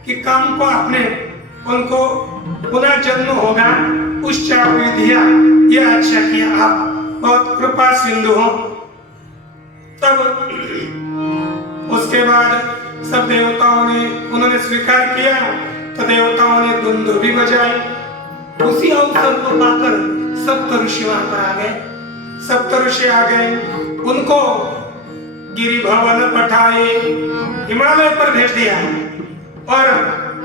कि काम को आपने, उनको पुनः जन्म होगा, उस चाप दिया, ये अच्छा किया, आप बहुत कृपा सिंधु हो। तब उसके बाद सब देवताओं ने, उन्होंने स्वीकार किया, तो देवताओं ने धुंध भी बजाई उसी अवसर को पाकर सप्तऋषि वहां पर आ गए। सप्तऋषि आ गए, उनको गिरि भवन पठाए, हिमालय पर भेज दिया। और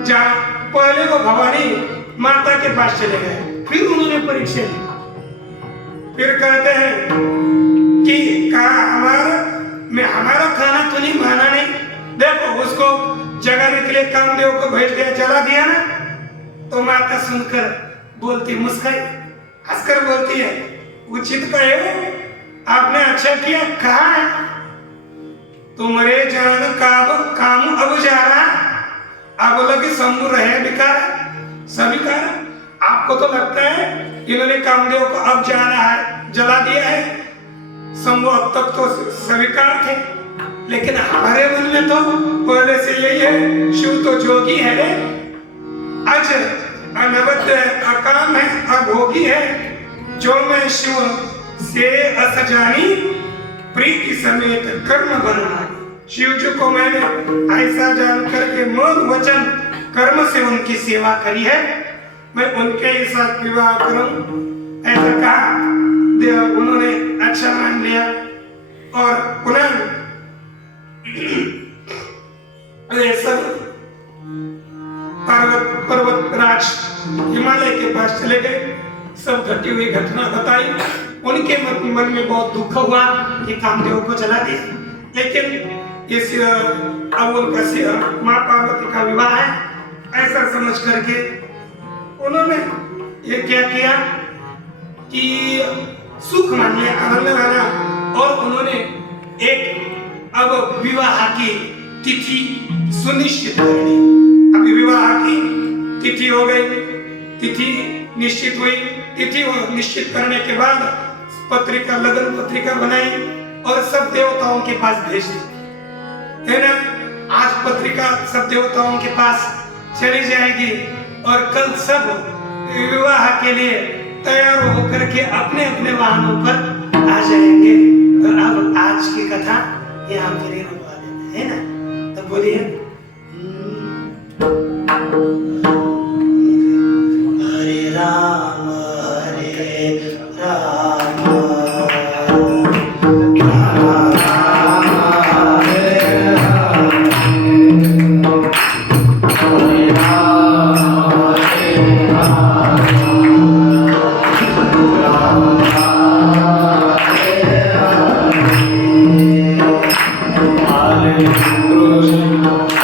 जहाँ पहले वो भवानी माता के पास चले गए, फिर उन्होंने परीक्षा ली। फिर कहते हैं कि कहा हमारा खाना तो नहीं माना नहीं, देखो उसको जगाने के लिए कामदेव को भेज दिया, जला दिया ना। तो माता सुनकर बोलती, मुस्काई हंसकर बोलती है, उचित कहे हो, आपने अच्छा किया, कहा है तुम्हारे जान काम अब जा रहा, अब लगे शंभु रहे बिकार स्वीकार। आपको तो लगता है इन्होंने कामदेव को अब जाना है, जला दिया है, शंभु अब तक तो स्वीकार थे, लेकिन हमारे मन में तो पहले से यही है, शिव तो जोगी है, आज अनवद्य अकाम है, अभोगी है, जो मैं शिव से अस जानी प्रीति समेत कर्म बनना। शिव जी को मैंने ऐसा जान करके मन वचन कर्म से उनकी सेवा करी है, मैं उनके ही साथ विवाह करूं, ऐसा कहा। देव उन्होंने अच्छा मान लिया और पुनः सब पर्वत राज हिमालय के पास चले गए। सब घटी हुई घटना बताई। उनके मन में बहुत दुख हुआ कि कामदेव को जला दिया, लेकिन इस अब उनका माँ पार्वती का विवाह है ऐसा समझ करके उन्होंने ये क्या किया कि सुख मान लिया, आनंद माना, और उन्होंने एक अब विवाह की तिथि सुनिश्चित कर दी। अभी विवाह की तिथि हो गई, तिथि निश्चित हुई। तिथि निश्चित करने के बाद पत्रिका, लगन पत्रिका बनाई और सब देवताओं के पास भेज दी, है ना। आज पत्रिका सब देवताओं के पास चली जाएगी और कल सब विवाह के लिए तैयार होकर के अपने अपने वाहनों पर आ जाएंगे। तो अब आज की कथा यहाँ पर ही रुकवा देते हैं ना। तो बोलिए हरे राम Hallelujah.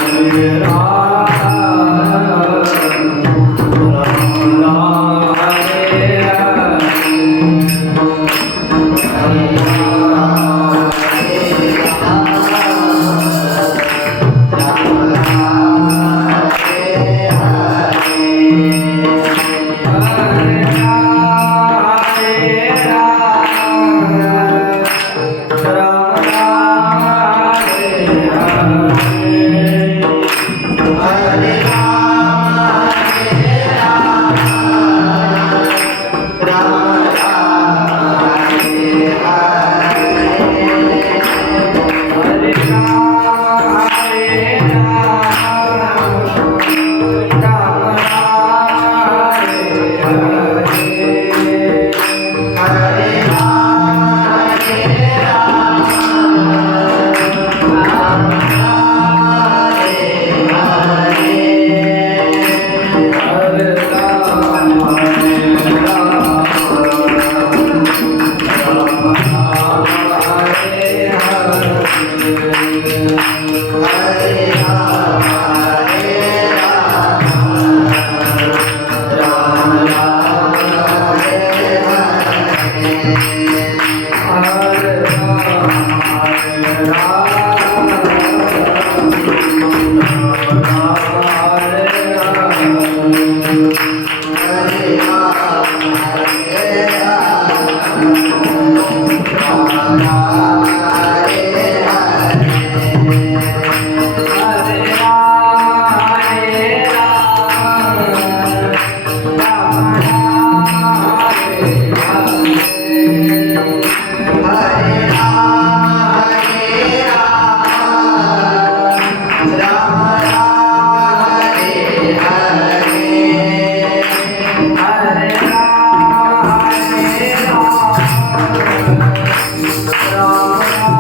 राम